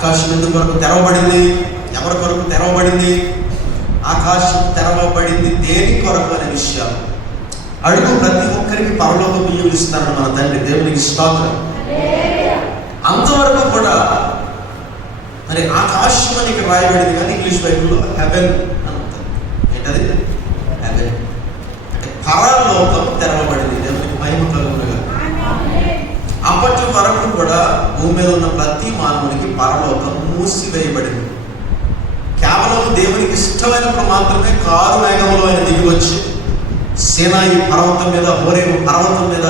ఆకాశం ఎందుకు కొరకు తెరవబడింది? ఎవరి కొరకు తెరవబడింది? ఆకాశం తెరవబడింది దేని కొరకు అనే విషయాలు అడుగు. ప్రతి ఒక్కరికి పరలోక బియ్యం ఇస్తారని మన తండ్రి, దేవునికి స్తోత్రం. అంతవరకు కూడా మరి ఆకాశం అని ఇక్కడ రాయబడింది, కానీ ఇంగ్లీష్ బైబిల్లో హెవెన్ అని ఉంటుంది. ఏంటది? హెవెన్ అంటే పరలోకం తెరవబడింది. దేవునికి మహిమ కలుగునుగా. అప్పటి వరకు కూడా భూమి మీద ఉన్న ప్రతి మానవునికి పరలోకం మూసివేయబడింది. కేవలం దేవునికి ఇష్టమైనప్పుడు మాత్రమే కారు మేఘంలో ఆయన దిగి వచ్చి సీనాయి పర్వతం మీద, హోరేబు పర్వతం మీద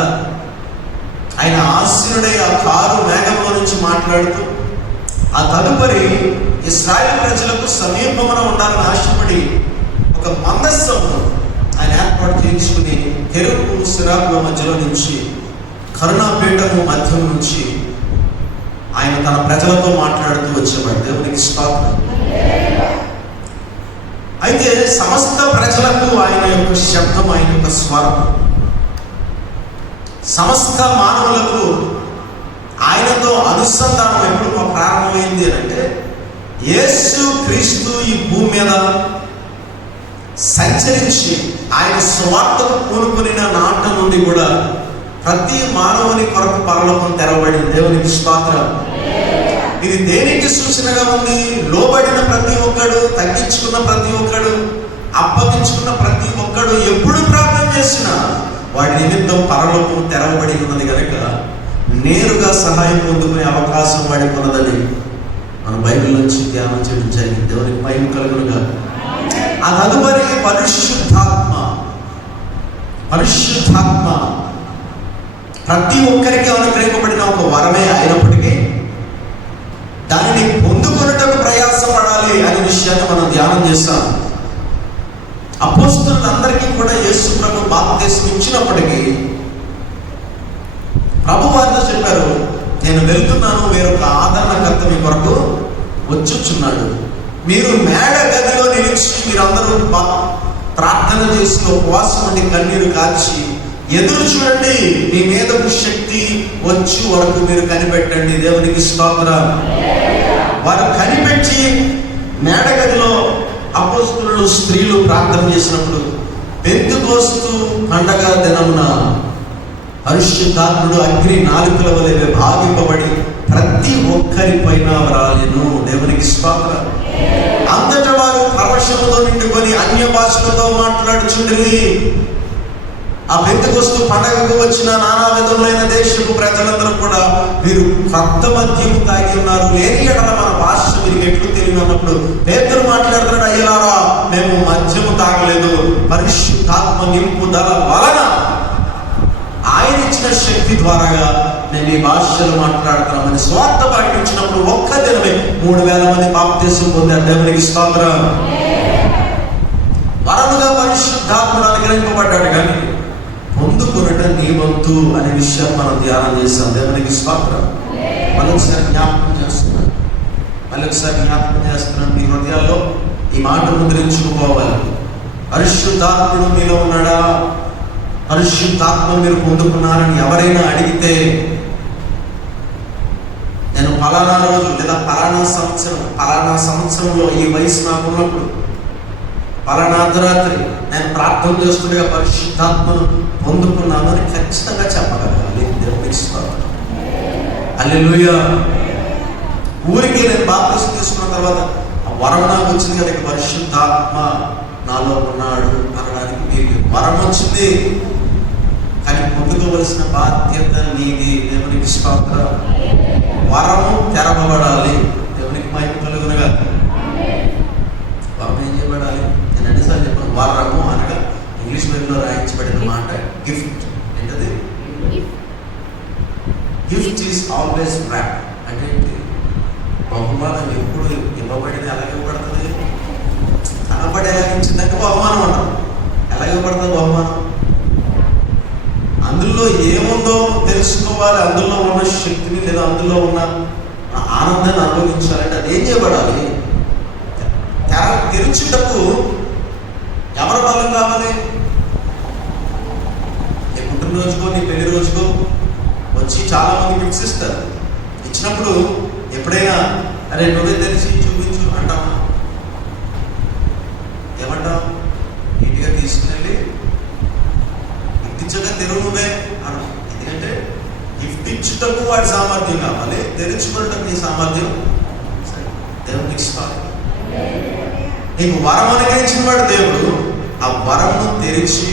ఆయన ఆశీనుడై ఆ కారు మేఘంలో నుంచి మాట్లాడుతూ ఆ తదుపరి ఇశ్రాయేలు ప్రజలకు సమీపమున ఉండాలని ఆశపడి ఒక మందస్సము ఆయన ఏర్పాటు చేయించుకుని కెరూబు సిరాకుల మధ్యలో నుంచి, కరుణాపీఠము మధ్యం నుంచి ఆయన తన ప్రజలతో మాట్లాడుతూ వచ్చేవాడు. దేవునికి స్తోత్రం. అయితే సమస్త ప్రజలకు ఆయన యొక్క శబ్దం, ఆయన యొక్క స్వరం, సమస్త మానవులకు ఆయనతో అనుసంధానం ఎప్పుడు ప్రారంభమైంది అంటే యేసు క్రీస్తు ఈ భూమి మీద సంచరించి ఆయన స్వార్థకు పూనుకున్న నాట నుండి కూడా ప్రతి మానవుని కొరకు పరలోకం తెరవబడింది. దేవునికి స్తోత్రం. ఇది దేనికి సూచనగా ఉంది? లోబడిన ప్రతి ఒక్కడు, తగ్గించుకున్న ప్రతి ఒక్కడు, అప్పగించుకున్న ప్రతి ఒక్కడు ఎప్పుడు ప్రార్థన చేసినా వాడి నిమిత్తం పరలోకం తెరవబడి ఉన్నది కనుక నేరుగా సహాయం పొందుకునే అవకాశం వాడికి ఉన్నదని మన బైబిల్ నుంచి ధ్యానం చేయడం జరిగింది. దేవునికి మహిమ కలుగునుగా. ఆ తదుపరి పరిశుద్ధాత్మ ప్రతి ఒక్కరికి అనుగ్రహింపబడిన ఒక వరమే అయినప్పటికీ దానిని పొందుకొనుటకు ప్రయాసపడాలి అనే విషయాన్ని మనం ధ్యానం చేస్తాం. అపోస్తలులందరికీ కూడా యేసు ప్రభు బాప్తిస్మం ఇచ్చినప్పటికీ ప్రభు వారితో చెప్పారు, నేను వెళ్తున్నాను, వేరొక ఆదరణకర్త మీ కొరకు వచ్చుచున్నాడు. మీరు మేడ గదిలో నిలిచి మీరందరూ ప్రార్థన చేసి ఉపవాసం ఉండి కన్నీరు కాచి ఎదురు చూడండి, మీ మీదకు శక్తి వచ్చి వరకు మీరు కనిపెట్టండి. దేవునికి స్తోత్రం. వారు కనిపెట్టి మేడగదిలో అపోస్తలులు, స్త్రీలు ప్రార్థన చేసినప్పుడు పెంతెకోస్తు పండగ దినమున పరిశుద్ధాత్ముడు అగ్ని నాలుకల వలె విభాగింపబడి ప్రతి ఒక్కరి పైన రాలెను. దేవునికి స్తోత్రం. అంతటా వారు పరవశముతో నిండుకొని అన్య భాషలతో మాట్లాడుచుండిరి. ఆ పెంతెకోస్తు పండగకు వచ్చిన నానా విధములైన దేశపు ప్రజలందరూ కూడా వీరు క్రొత్త మద్యము తాగి ఉన్నారు, లేని ఎడల మన భాష వీరికి ఎట్లు తెలియదు అన్నప్పుడు పేతురు మాట్లాడుతున్నాడు, అయ్యలారా మేము మద్యము తాగలేదు, పరిశుద్ధాత్మ నింపుదల వలన ఆయన ఇచ్చిన శక్తి ద్వారాగా మేము ఈ భాషలు మాట్లాడుతున్నామని స్వార్థ ప్రకటించినప్పుడు ఒక్క దినమే 3000 మంది బాప్తిస్మం పొందారు. దేవునికి స్తోత్రం. వరముగా పరిశుద్ధాత్మను అనుగ్రహింపబడ్డాడు, కానీ పొందుకొనుట నీ వంతు అనే విషయం మనం ధ్యానం చేస్తాం. దేవునికి స్తోత్రం. మళ్ళొకసారి జ్ఞాపకం చేస్తున్నాను, మీ హృదయాల్లో ఈ మాట ముద్రించుకుపోవాలి. పరిశుద్ధాత్ముడు మీలో ఉన్నాడా? పరిశుద్ధాత్మ మీరు పొందుకున్నారని ఎవరైనా అడిగితే, నేను పలానా రోజు లేదా పలానా సంవత్సరంలో ఈ వయసు నాకు ఉన్నప్పుడు పలానా అర్ధరాత్రి నేను ప్రార్థన చేస్తుండగా పరిశుద్ధాత్మను పొందుకున్నాను అని ఖచ్చితంగా చెప్పగలగాలి. దేవునికి స్తోత్రం. హల్లెలూయా. ఊరికి నేను బాప్తిస్మం తీసుకున్న తర్వాత ఆ వరం నాకు వచ్చింది కదా, పరిశుద్ధాత్మ నాలో ఉన్నాడు అనడానికి మీకు వరం వచ్చింది, కానీ పొందుకోవలసిన బాధ్యత నీది. దేవునికి స్తోత్రం. వరము తెరవబడాలి. దేవునికి మహిమ కలుగునుగా. వరం ఏం చేయబడాలి? నేను అన్నిసార్లు చెప్పాను, వరము అనగా ఇంగ్లీష్ బైబిల్లో రాయించబడిన మాట గిఫ్ట్. ఏంటది? Gift is always wrap. అంటే బహుమానం ఎప్పుడు ఇవ్వబడిన ఎలాగ ఇవ్వబడుతుంది? కనబడి ఎలాగించిందంటే బహుమానం అంటారు. ఎలాగ ఇవ్వబడుతుంది బహుమానం? అందులో ఏముందో తెలుసుకోవాలి, అందులో ఉన్న శక్తిని లేదా అందులో ఉన్న ఆనందాన్ని అనుభవించాలంటే అది ఏం చేయబడాలి? తెరుచుటకు ఎవరి బలం కావాలి? నీ పుట్టినరోజుకో నీ పెళ్లి రోజుకో వచ్చి చాలా మంది గిఫ్ట్స్ ఇస్తారు. ఇచ్చినప్పుడు ఎప్పుడైనా అరే నువ్వే తెలిసి చూపించు అంటావా? ఏమంటావు? నీట్గా తీసుకుని ఇచ్చాక తెరువు నువ్వే అను. ఎందుకంటే గిఫ్ట్ ఇచ్చుటకు వాడి సామర్థ్యం కావాలి, తెరుచుకున్నటకు నీ సామర్థ్యం దేవునికి ఇస్తాడు. నీకు వరం అనుగ్రహించిన వాడు దేవుడు. ఆ వరమును తెరిచి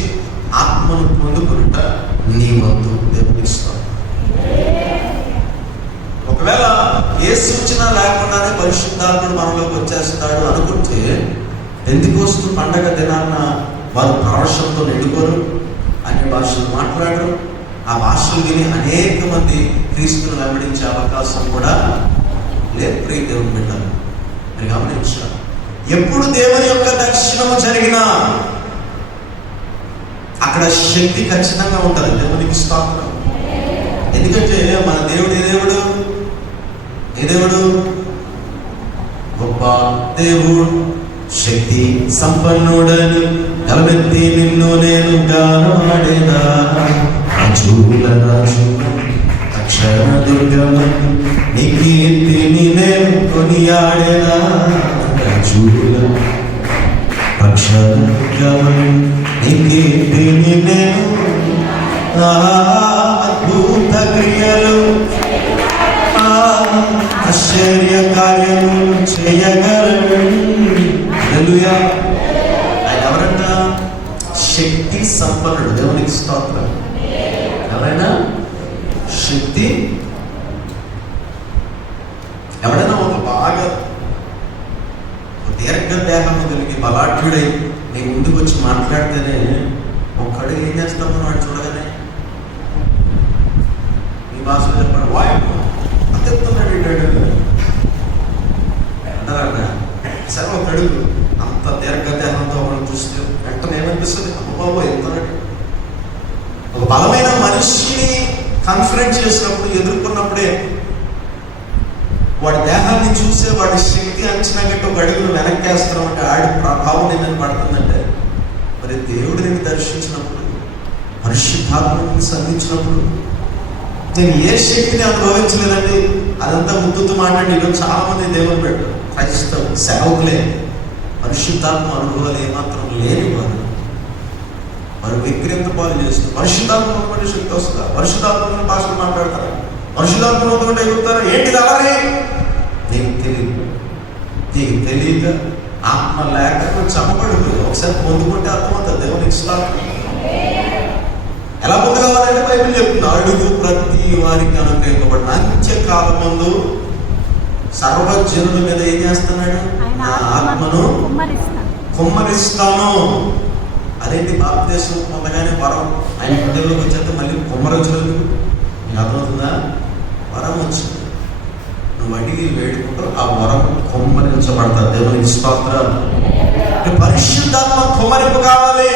ఆత్మను పొందుకున్నట నీ వద్దు దేవునికి ఇస్తాడు. ఒకవేళ ఏ సూచన లేకుండానే పరిశుద్ధాత్ముడు మనలోకి వచ్చేస్తాడు అనుకుంటే పెంతెకోస్తు పండగ దినాన్న వారు పరవశంతో నిండుకోరు, అన్ని భాషలు మాట్లాడరు. ఆ భాషలు విని అనేక మంది క్రీస్తును వెంబడించే అవకాశం కూడా లేదు. ప్రియ దేవుని బిడ్డలు మీరు గమనించారు, ఎప్పుడు దేవుని యొక్క దర్శనము జరిగినా అక్కడ శక్తి ఖచ్చితంగా ఉంటుంది. దేవునికి స్తోత్రం. ఎందుకంటే మన దేవుడు ఏ దేవుడు గొప్ప దేవుడు, శక్తి సంపన్నుడని గలమెత్తి నిన్ను నేను గానమాడేదా, రాజుల రాజు అక్షర దుర్గమని నీ కీర్తిని నేను కొనియాడేదా, రాజుల అక్షర దుర్గమని నీ కీర్తిని నేను అద్భుత క్రియలు ఆశ్చర్య కార్యము చేయగలడు. హల్లెలూయా. ఆయన ఎవరంట? శక్తి సంపన్నుడు. దేవునికి స్తోత్రం. ఎవరైనా శక్తి, ఎవడైనా ఒక బాగా దీర్ఘ దేహము కలిగి బలాఢ్యుడై నీ ముందుకు వచ్చి మాట్లాడితేనే ఒక్కడు ఏం చేస్తామో వాడు చూడగానే ఈ భాషలో చెప్పాడు, వాయు అత్యుత్తముడు అంటారన్న. సరే ఒక అడుగు అంత దీర్ఘదేహంతో మనం చూస్తే వెంటనే ఏమనిపిస్తుంది? అమ్మబాబు ఎంత ఒక బలమైన మనిషిని కాన్ఫరెన్స్ చేసినప్పుడు, ఎదుర్కొన్నప్పుడే వాడి దేహాన్ని చూసే వాడి శక్తి అంచనా గట్టి ఒక అడుగును వెనక్కేస్తాం అంటే ఆడి ప్రభావం ఏమైనా పడుతుందంటే, మరి దేవుడు నేను దర్శించినప్పుడు, పరిశుద్ధాత్మని సంధించినప్పుడు నేను ఏ శక్తిని అనుభవించలేదండి. అదంతా ముద్దుతో మాట్లాడి ఈరోజు చాలా మంది దేవుని పెట్టారు, క్రైస్తవ సేవకులే పరిశుద్ధాత్మ అనుభవాలు ఏమాత్రం లేని వారు విక్రింత పాలు చేస్తారు. పరిశుద్ధాత్మ శక్తి వస్తుందా? పరిశుద్ధాత్మ భాషలు మాట్లాడతారా? పరిశుద్ధాత్మ ఎగురుతారా? ఏంటిది అలాగే? నీకు తెలియక ఆత్మ లేక చంపబడుతుంది. ఒకసారి పొందుకుంటే అర్థమవుతుంది దేవునికి స్తోత్రం. ఎలా పొందగలరంటే బైబిల్ చెప్తుంది, అడుగు ప్రతి వారికి అనుగ్రహింపబడిన అంత్యకాలం ముందు సర్వజనుల మీద ఏం చేస్తున్నాడు? నా ఆత్మను కుమ్మరిస్తాను. అదేంటి? బాప్తిస్మం పొందగానే వరం ఆయన హృదయంలోకి వచ్చేస్తే మళ్ళీ కుమ్మరించలేదు. మీకు అర్థమవుతుందా? వరం వచ్చింది, నువ్వు అడిగి వేడుకుంటూ ఆ వరం కుమ్మరించబడతారు. దేవునికి స్తోత్రం. పరిశుద్ధాత్మ కుమ్మరింపు కావాలి.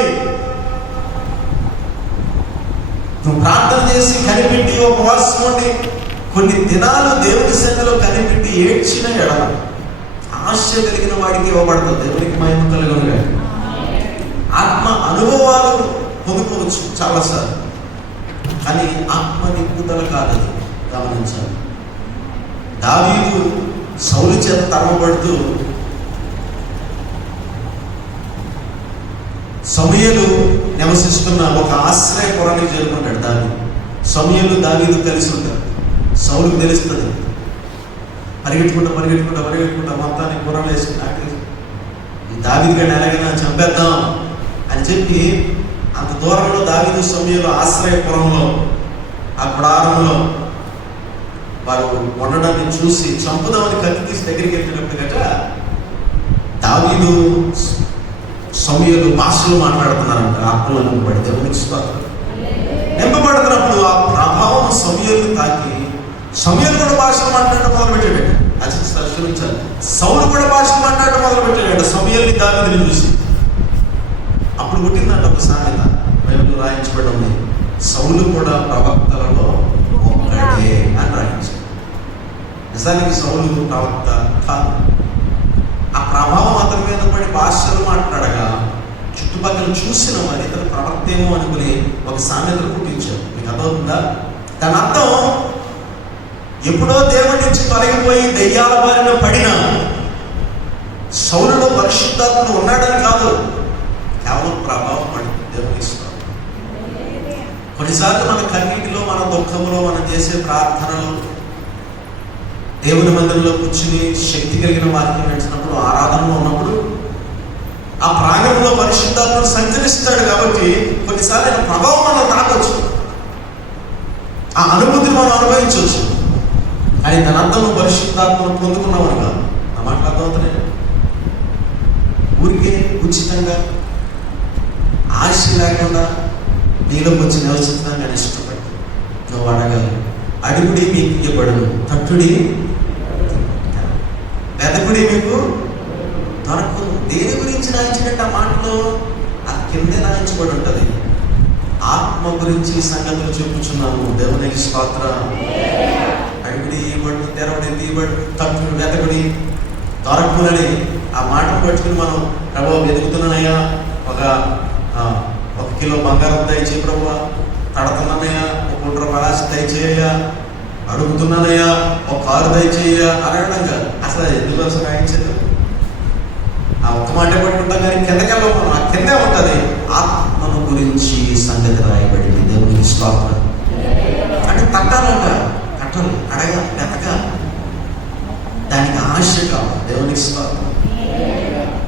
నువ్వు ప్రార్థన చేసి కనిపెట్టి ఉపవాసం ఉండి కొన్ని దినాలు దేవుని సన్నిధిలో కనిపెట్టి ఏడ్చిన ఎడల ఆశ కలిగిన వాడికి ఇవ్వబడతావు. దేవునికి మహిమ కలుగునుగా. ఆత్మ అనుభవాలు పొందుకోవచ్చు చాలాసార్లు, కానీ ఆత్మ నింపుదల కాదు. గమనించాలి. దావీదు సౌలు చేత తరమబడుతూ సమూయేలు నివసిస్తున్న ఒక ఆశ్రయపురానికి చేరుకుంటాడు దావీదు. సమూయేలు దావీదు కలిసి ఉంటారు. సౌలుకు తెలుస్తుంది. పరిగెట్టుకుంటా మొత్తాన్ని గుర్రం వేసుకుని ఈ దావీదు గారిని ఎలాగైనా చంపేద్దాం అని చెప్పి అంత దూరంలో దావీదు సమూయేలు ఆశ్రయపురంలో ఆ గుడారంలో వారు ఉండడాన్ని చూసి చంపుదామని కత్తి తీసి దగ్గరికి వెళ్ళినప్పుడు గట దావీదు సమూయేలు భాషలు మాట్లాడుతున్నారంట. ఆత్మలో నింపబడి దేవునికి స్తోత్రం. నింపబడుతున్నప్పుడు ఆ ప్రభావం సమూయేలు తాకి సమూయేలు కూడా భాషలు మాట్లాడటం మొదలుపెట్టాడు. అది సౌలు కూడా భాషలు మాట్లాడటం మొదలుపెట్టాడు సమూయేలుని దావీదుని చూసి. అప్పుడు పుట్టిందంట ఒక సామెత, బైబిల్లో రాయించబడి ఉంది, సౌలు కూడా ప్రవక్తలలో ఒక్కడే అని రాయించాడు. నిజానికి సౌలు ప్రవక్త కాదు. ఆ ప్రభావం అతని మీద పడి భాషలు మాట్లాడగా చుట్టుపక్కల చూసిన మరి ఇతను ప్రవక్త ఏమో అనుకుని ఒక సామెతలు పుట్టించారు. మీకు అర్థమవుతుందా? దాని అర్థం ఎప్పుడో దేవుడి నుంచి తొలగిపోయి దెయ్యాల బారిన పడిన సౌలులో పరిశుద్ధాత్ముడు ఉన్నాడని కాదు, కేవలం ప్రభావం పడుతుంది. దేవుని స్తోత్రం. కొన్నిసార్లు మన కన్నీటిలో, మన దుఃఖంలో, మనం చేసే ప్రార్థనలు, దేవుని మందిరంలో కూర్చుని శక్తి కలిగిన వాక్యం వింటున్నప్పుడు, ఆరాధనలో ఉన్నప్పుడు ఆ ప్రాంగణంలో పరిశుద్ధాత్ముడు సంచరిస్తాడు. కాబట్టి కొన్నిసార్లు ఆయన ప్రభావం మనం తాగొచ్చు, ఆ అనుభూతిని మనం అనుభవించవచ్చు. కానీ దాని అర్థం పరిశుద్ధాత్మను పొందుకున్నామని కాదు. ఆ మాట అర్థమవుతున్నాయి. ఊరికే ఉచితంగా ఆశ లేకుండా నీలోకి వచ్చి నివసించడానికి నేను ఇష్టపడి నువ్వు అడగాలి. అడుగుడి మీకు ఇవ్వబడును, తట్టుడి వెదకుడి మీకు దొరకదు. దేని గురించి రాయించినట్టు ఆ మాటలో ఆ కిందే రాయించబడి ఉంటుంది. ఆత్మ గురించి సంగతులు చెప్పుచున్నాము. దేవునికి స్తోత్రం. అడుగుడి ఇవ్వబడు, తెరవడి తీయబడు, తట్టుడు వెదకుడి దొరకములని ఆ మాటను పట్టుకుని మనం ప్రభావం వెతుకుతున్నానయ్యా, ఒక కిలో బంగారం దయచేయి ప్రభువా, తడుతున్నానయ్యా, ఒక కోటి రూపాయల ఆశ దయచేయ్యా, అడుగుతున్నానయ్యా, ఒక కారు దయచేయ్యా అని అనడం కాదు. అసలు ఎందుకు అసలు రాయించదు? ఆ ఒక్క మాట పట్టుకుంటాం కానీ కిందకెళ్ళ మనం ఆ కిందే ఉంటుంది. ఆత్మను గురించి సంగతి రాయబడింది. దేవునికి స్తోత్రం. అంటే తట్టాలంట, కట్టాలి, అడగాలి, వెతకాలి, దానికి ఆశ కావాలి. దేవునికి స్తోత్రం.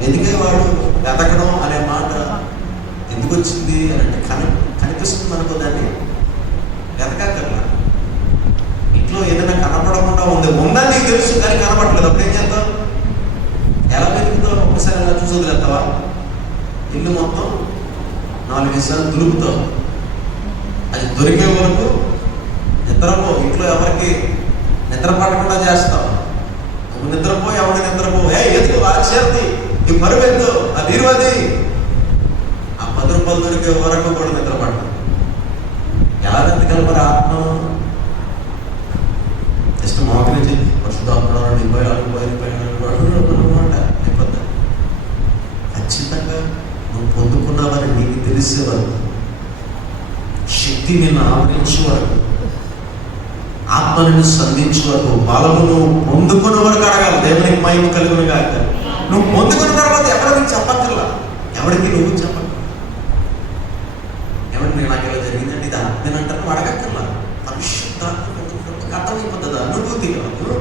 వెతికేవాడు వెతకడం అనే మాట ఎందుకు వచ్చింది అని అంటే కనిపిస్తుంది అనుకో, దాన్ని వెతకక్కర్లా. ఇంట్లో ఏదైనా కనపడకుండా ఉందని నీకు తెలుసు కానీ కనపడలేదు, అప్పుడు ఏం చేస్తావు? ఎలా వెతుకుతావు? ఒక్కసారి ఎలా చూసి వదిలేస్తావా? ఇల్లు మొత్తం 4 సార్లు దులుపుతావు. అది దొరికే వరకు నిద్రపో. ఇంట్లో ఎవరికి నిద్ర పడకుండా చేస్తావు. నువ్వు నిద్రపో, ఎవరి నిద్రపో. ఎదుగు చేరుది, ఈ పరువు ఎంతో, ఆ విలువది. ఆ 10 రూపాయలు దొరికే వరకు కూడా నిద్ర పడతావు. ఎలా వెతకాలి మరి ఆత్మ? జస్ట్ మోకరించి పరిశుద్ధాత్మ అయిపోద్ది. ఖచ్చితంగా నువ్వు పొందుకున్నావని నీకు తెలిసే వరకు, శక్తి నిన్ను ఆవరించే వరకు, ఆత్మను సంధించే వరకు, బలమును పొందుకున్న వరకు అడగాలి. దేవునికి మహిమ కలుగును గాక. నువ్వు పొందుకున్న తర్వాత ఎవరికి చెప్పక్కర్లా, ఎవరికి నువ్వు చెప్ప, ఎవరికి నాకు ఇలా జరిగిందండి ఇది ఆత్మేనంటారు అడగక్కర్లా. పరిశుద్ధాత్మ పొందుకున్నప్పుడు అర్థమైపోతుంది, అనుభూతి కాదు.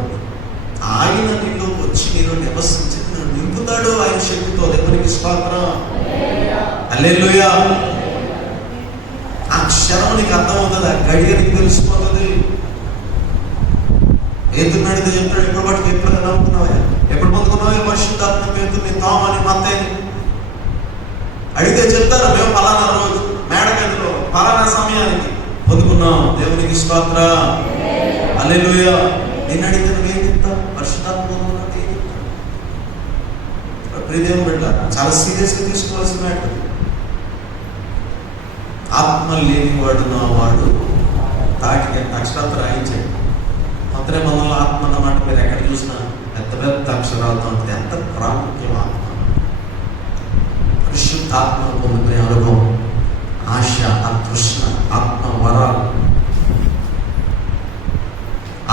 ఆయన నీలో వచ్చి నీలో నివసించి నిన్ను నింపుతాడు ఆయన శక్తితో. దేవునికి స్తోత్రం. హల్లెలూయా. ఆ క్షణం నీకు అర్థమవుతుంది, ఆ గడియ నీకు తెలిసిపోతుంది. ఏతున్నాడితో చెప్తాడు, ఎప్పుడు పట్టుకు ఎప్పుడు నమ్ముకున్నావా, ఎప్పుడు పొందుకున్నావా పరిశుద్ధాత్మ పేరుతో నీ తోమని మత్తని అడిగితే చెప్తారు, మేము పలానా రోజు మేడగదిలో పలానా సమయానికి పొందుకున్నాం. దేవునికి స్తోత్రం. హల్లెలూయా. నిన్ను అడిగితే నువ్వేం చెప్తావు? పరిశుద్ధాత్మ పొందుకున్నట్టు ఏం చెప్తావు? ప్రియదేవుని బిడ్డ, చాలా సీరియస్గా తీసుకోవాల్సిన మ్యాటర్. ఆత్మ లేనివాడు నా వాడు తాటికి అక్షరాలు రాయించాడు. మొదటి మనలో ఆత్మ అన్నమాట మీరు ఎక్కడ చూసినా పెద్ద పెద్ద అక్షరాలతో ఉంటుంది. ఎంత ప్రాముఖ్యం ఆత్మ. పరిశుద్ధాత్మ పొందుకునే అనుభవం, ఆశ, అతృష్ణ, ఆత్మ వరాలు,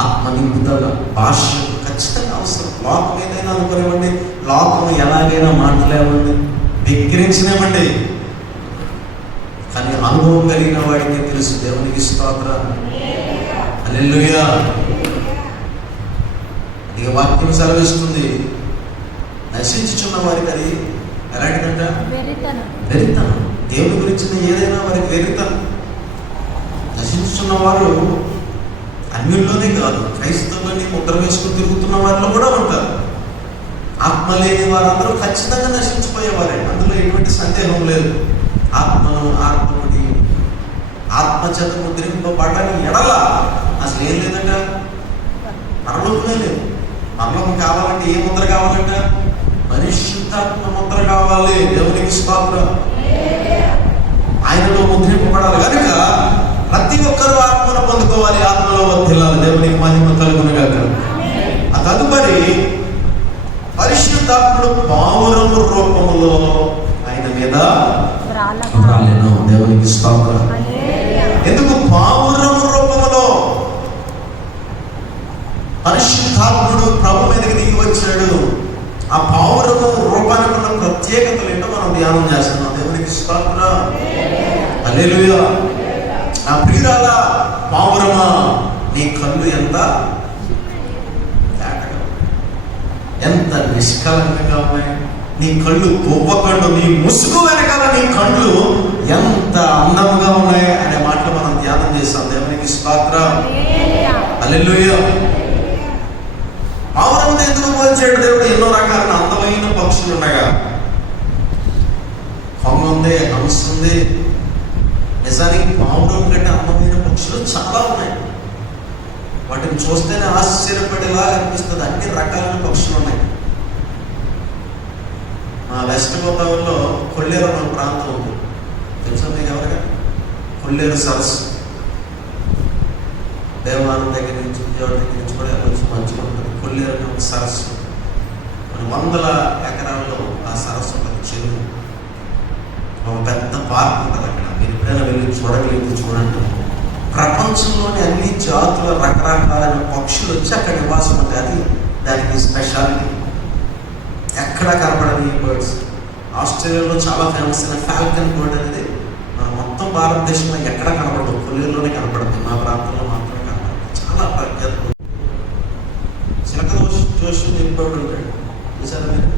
ఆత్మ నింపుదల, భాష ఖచ్చితంగా అవసరం. లోకం ఏదైనా అనుకునేవ్వండి, లోకం ఎలాగైనా మాట్లాడేవ్వండి, విక్రించినేవ్వండి, కానీ అనుభవం కలిగిన వాడికి తెలుసు. దేవునికి స్తోత్రం. హల్లెలూయా. ఇక వాక్యం సెలవిస్తుంది, నశించుచున్న వారికి అది ఎలాంటిదంట? వెరితనం. దేవుని గురించిన ఏదైనా వారికి వెరితనం. నశించుచున్న వారు అన్యుల్లోనే కాదు, క్రైస్తవులని ముద్ర వేసుకుని తిరుగుతున్న వారిలో కూడా ఉంటారు. ఆత్మ లేని వారందరూ ఖచ్చితంగా నశించిపోయేవారే, అందులో ఎటువంటి సందేహం లేదు. ఆత్మనుడి ఆత్మచేత ముద్రింపబడని ఎడల అసలు ఏం లేదంట, పరలోకమే లేదు. పరలోకం కావాలంటే ఏ ముద్ర కావాలంట? పరిశుద్ధాత్మ ముద్ర కావాలి. దేవునికి స్తోత్రం. ఆయనలో ముద్రింపబడాలి కనుక ప్రతి ఒక్కరూ ఆత్మను పొందుకోవాలి, ఆత్మలో వర్ధిల్లాలి. దేవునికి మహిమ కలుగును గాక. ఆ తదుపరి పరిశుద్ధాత్ముడు పావురము రూపములో ఆయన మీద రాలేను. దేవునికి స్తోత్రం. ఎందుకు పావురము రూపములో పరిశుద్ధాత్ముడు ప్రభు మీదకి దిగి వచ్చాడు? ఆ పావురము ప్రత్యేకతలు ఏంటో మనం ధ్యానం చేస్తున్నాం. దేవునికి స్తోత్రం. హల్లెలూయా. నా ప్రియురాలా పావురమా, నీ కళ్ళు ఎంత ఎంత నిష్కలంకంగా ఉన్నాయి. నీ కళ్ళు గొప్ప నీ ముసుగు వెనకాల నీ కళ్ళు ఎంత అందంగా ఉన్నాయి అనే మాటలు మనం ధ్యానం చేస్తాం. దేవునికి స్తోత్రం. హల్లెలూయా. పావురంతో ఎందుకు పోల్చాడు దేవుడు? ఎన్నో రకాల అందమైన పక్షులు ఉన్నాయా, కొంగ ఉంది, హంస ఉంది. నిజానికి పావురం కంటే అందమైన పక్షులు చాలా ఉన్నాయి. వాటిని చూస్తేనే ఆశ్చర్యపడేలా అనిపిస్తుంది. అన్ని రకాలైన పక్షులు ఉన్నాయి. మా వెస్ట్ గోదావరిలో కొల్లేరు అనే ప్రాంతం ఉంది. తెలుసా మీకు ఎవరిగా? కొల్లేరు సరస్సు. దేవాలయం దగ్గర నుంచి, విజయవాడ దగ్గర నుంచి కూడా కొంచెం మంచిగా ఉంటుంది. కొల్లేరు అనే ఒక సరస్సు. కొన్ని 100 ఎకరాల్లో ఆ సరస్సు ఉంటుంది. చెరువు, ఒక పెద్ద పార్క్ ఉంటుంది అక్కడ. మీరు ఎప్పుడైనా వెళ్ళి చూడగలిగితే చూడండి. ప్రపంచంలోని అన్ని జాతుల రకరకాలైన పక్షులు వచ్చి అక్కడ నివాసం ఉంటాయి. అది దానికి స్పెషాలిటీ. ఎక్కడా కనపడని బర్డ్స్. ఆస్ట్రేలియాలో చాలా ఫేమస్ అయిన ఫాల్కన్ బర్డ్ అనేది మన మొత్తం భారతదేశంలో ఎక్కడా కనపడదు, కొల్లేరులోనే కనపడుతుంది. మా ప్రాంతంలో మాత్రమే కనపడుతుంది. చాలా ప్రఖ్యాత. చిలక జోషి చెప్పాడు ఉంటాడు, చూసారా మీరు?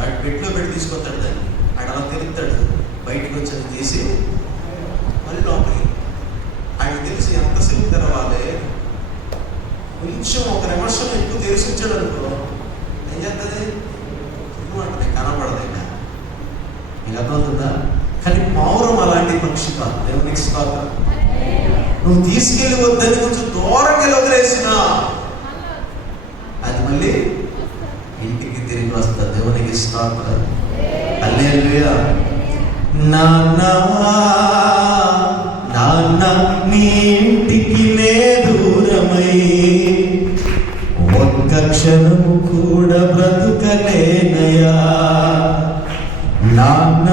అటు పెట్టులో పెట్టి తీసుకొస్తాడు దాన్ని. అక్కడ అలా తిరుగుతాడు, బయటకు వచ్చి అది తీసి మళ్ళీ లోపలికి. ఆయన తెలిసి ఎంతసేపు తెరవాలి, కొంచెం 1 నిమిషం ఎక్కువ తెలిసి వచ్చాడు అనుకో, ఏం చేస్తుంది? అంటే కనపడదు. ఇంకా మీకు అర్థమవుతుందా? కానీ పావురం అలాంటి పక్షి కాదు. దేవునికి స్తోత్రం. నువ్వు తీసుకెళ్ళి వద్దని కొంచెం దూరంగా వదిలేసినా అది మళ్ళీ ఇంటికి తిరిగి వస్తుంది. దేవునికి స్తోత్రం. హల్లెలూయా. నాన్న నాన్న నీ ఇంటికి నే దూరమై ఒక్క క్షణము కూడా బ్రతుకలేనయా. నాన్న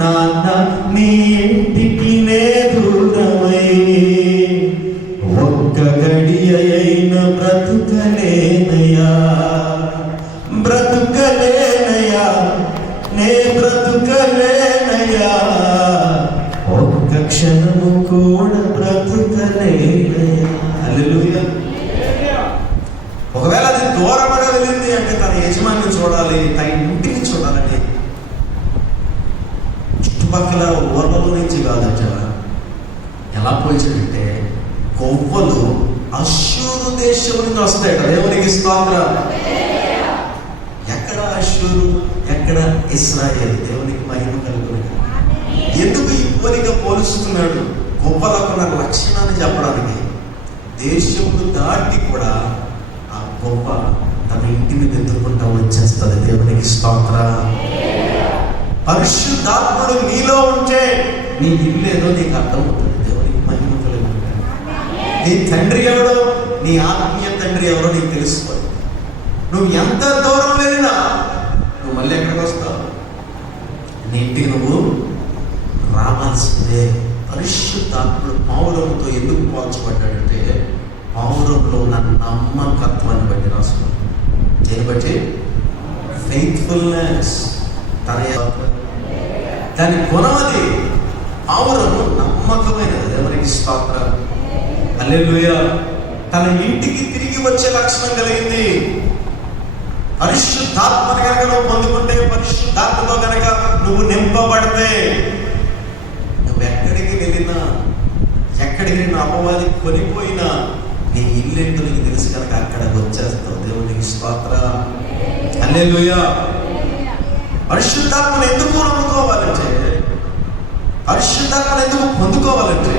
నాన్న నీ ఇంటికి నే దూరమై ఒక్క గడియ అయిన బ్రతుకలేనయా. బ్రతుకలేనయా, నే బ్రతుకలేనయా, ఒక్క క్షణము కూడా బ్రతుకలేనయా. హల్లెలూయా. ఒకవేళ అది దూరంగా వెళ్ళింది అంటే తన యజమానిని చూడాలి, తన ఇంటిని చూడాలండి. చుట్టుపక్కల ఊర్ల నుంచి కాదట. ఎలా పోల్చాడంటే కొవ్వలు అష్షూరు దేశం నుంచి వస్తాయట. దేవునికి స్తోత్రం. ఎక్కడ అష్షూరు, ఎక్కడ ఇశ్రాయేలు. దేవునికి మహిమ కలుగుతుంది. ఎందుకు ఈ పోలిక పోలుస్తున్నాడు? గొప్పలకున్న లక్షణాన్ని చెప్పడానికి. దేశములు దాటి కూడా ఆ గొప్ప తన ఇంటిని ఎదుర్కొంటూ వచ్చేస్తుంది. దేవునికి స్తోత్రం. పరిశుద్ధాత్ముడు నీలో ఉంటే నీ ఇల్లు ఏదో నీకు అర్థమవుతుంది. దేవునికి మహిమ కలుగుతుంది. నీ తండ్రి ఎవడో, నీ ఆత్మీయ తండ్రి ఎవరో నీకు తెలుసుకోవాలి. నువ్వు ఎంత దూరం వెళ్ళినా నువ్వు మళ్ళీ ఎక్కడికి వస్తావు? నీ ఇంటికి నువ్వు రావాల్సిందే. పరిశుద్ధాత్ముడు పావురంతో ఎందుకు పోల్చబడ్డాడంటే పావురంలో ఉన్న నమ్మకత్వాన్ని బట్టి రాసుకున్నాడు. దేని బట్టి? ఫెయిత్ఫుల్నెస్. దాని గుణమది. పావురము నమ్మకమైనది. దేవునికి స్తోత్రం. హల్లెలూయా. తన ఇంటికి తిరిగి వచ్చే లక్షణం కలిగింది. పరిశుద్ధాత్మను కనుక నువ్వు పొందుకుంటే, పరిశుద్ధాత్మతో కనుక నువ్వు నింపబడితే, నువ్వు ఎక్కడికి వెళ్ళినా, ఎక్కడికి నిన్ను అపవాది కొనిపోయినా నీ ఇల్లేంటో నీకు తెలుసు కనుక అక్కడికి వచ్చేస్తావు. దేవునికి స్తోత్రం. హల్లెలూయా. పరిశుద్ధాత్మను ఎందుకు నమ్ముకోవాలంటే, పరిశుద్ధాత్మను ఎందుకు పొందుకోవాలంటే,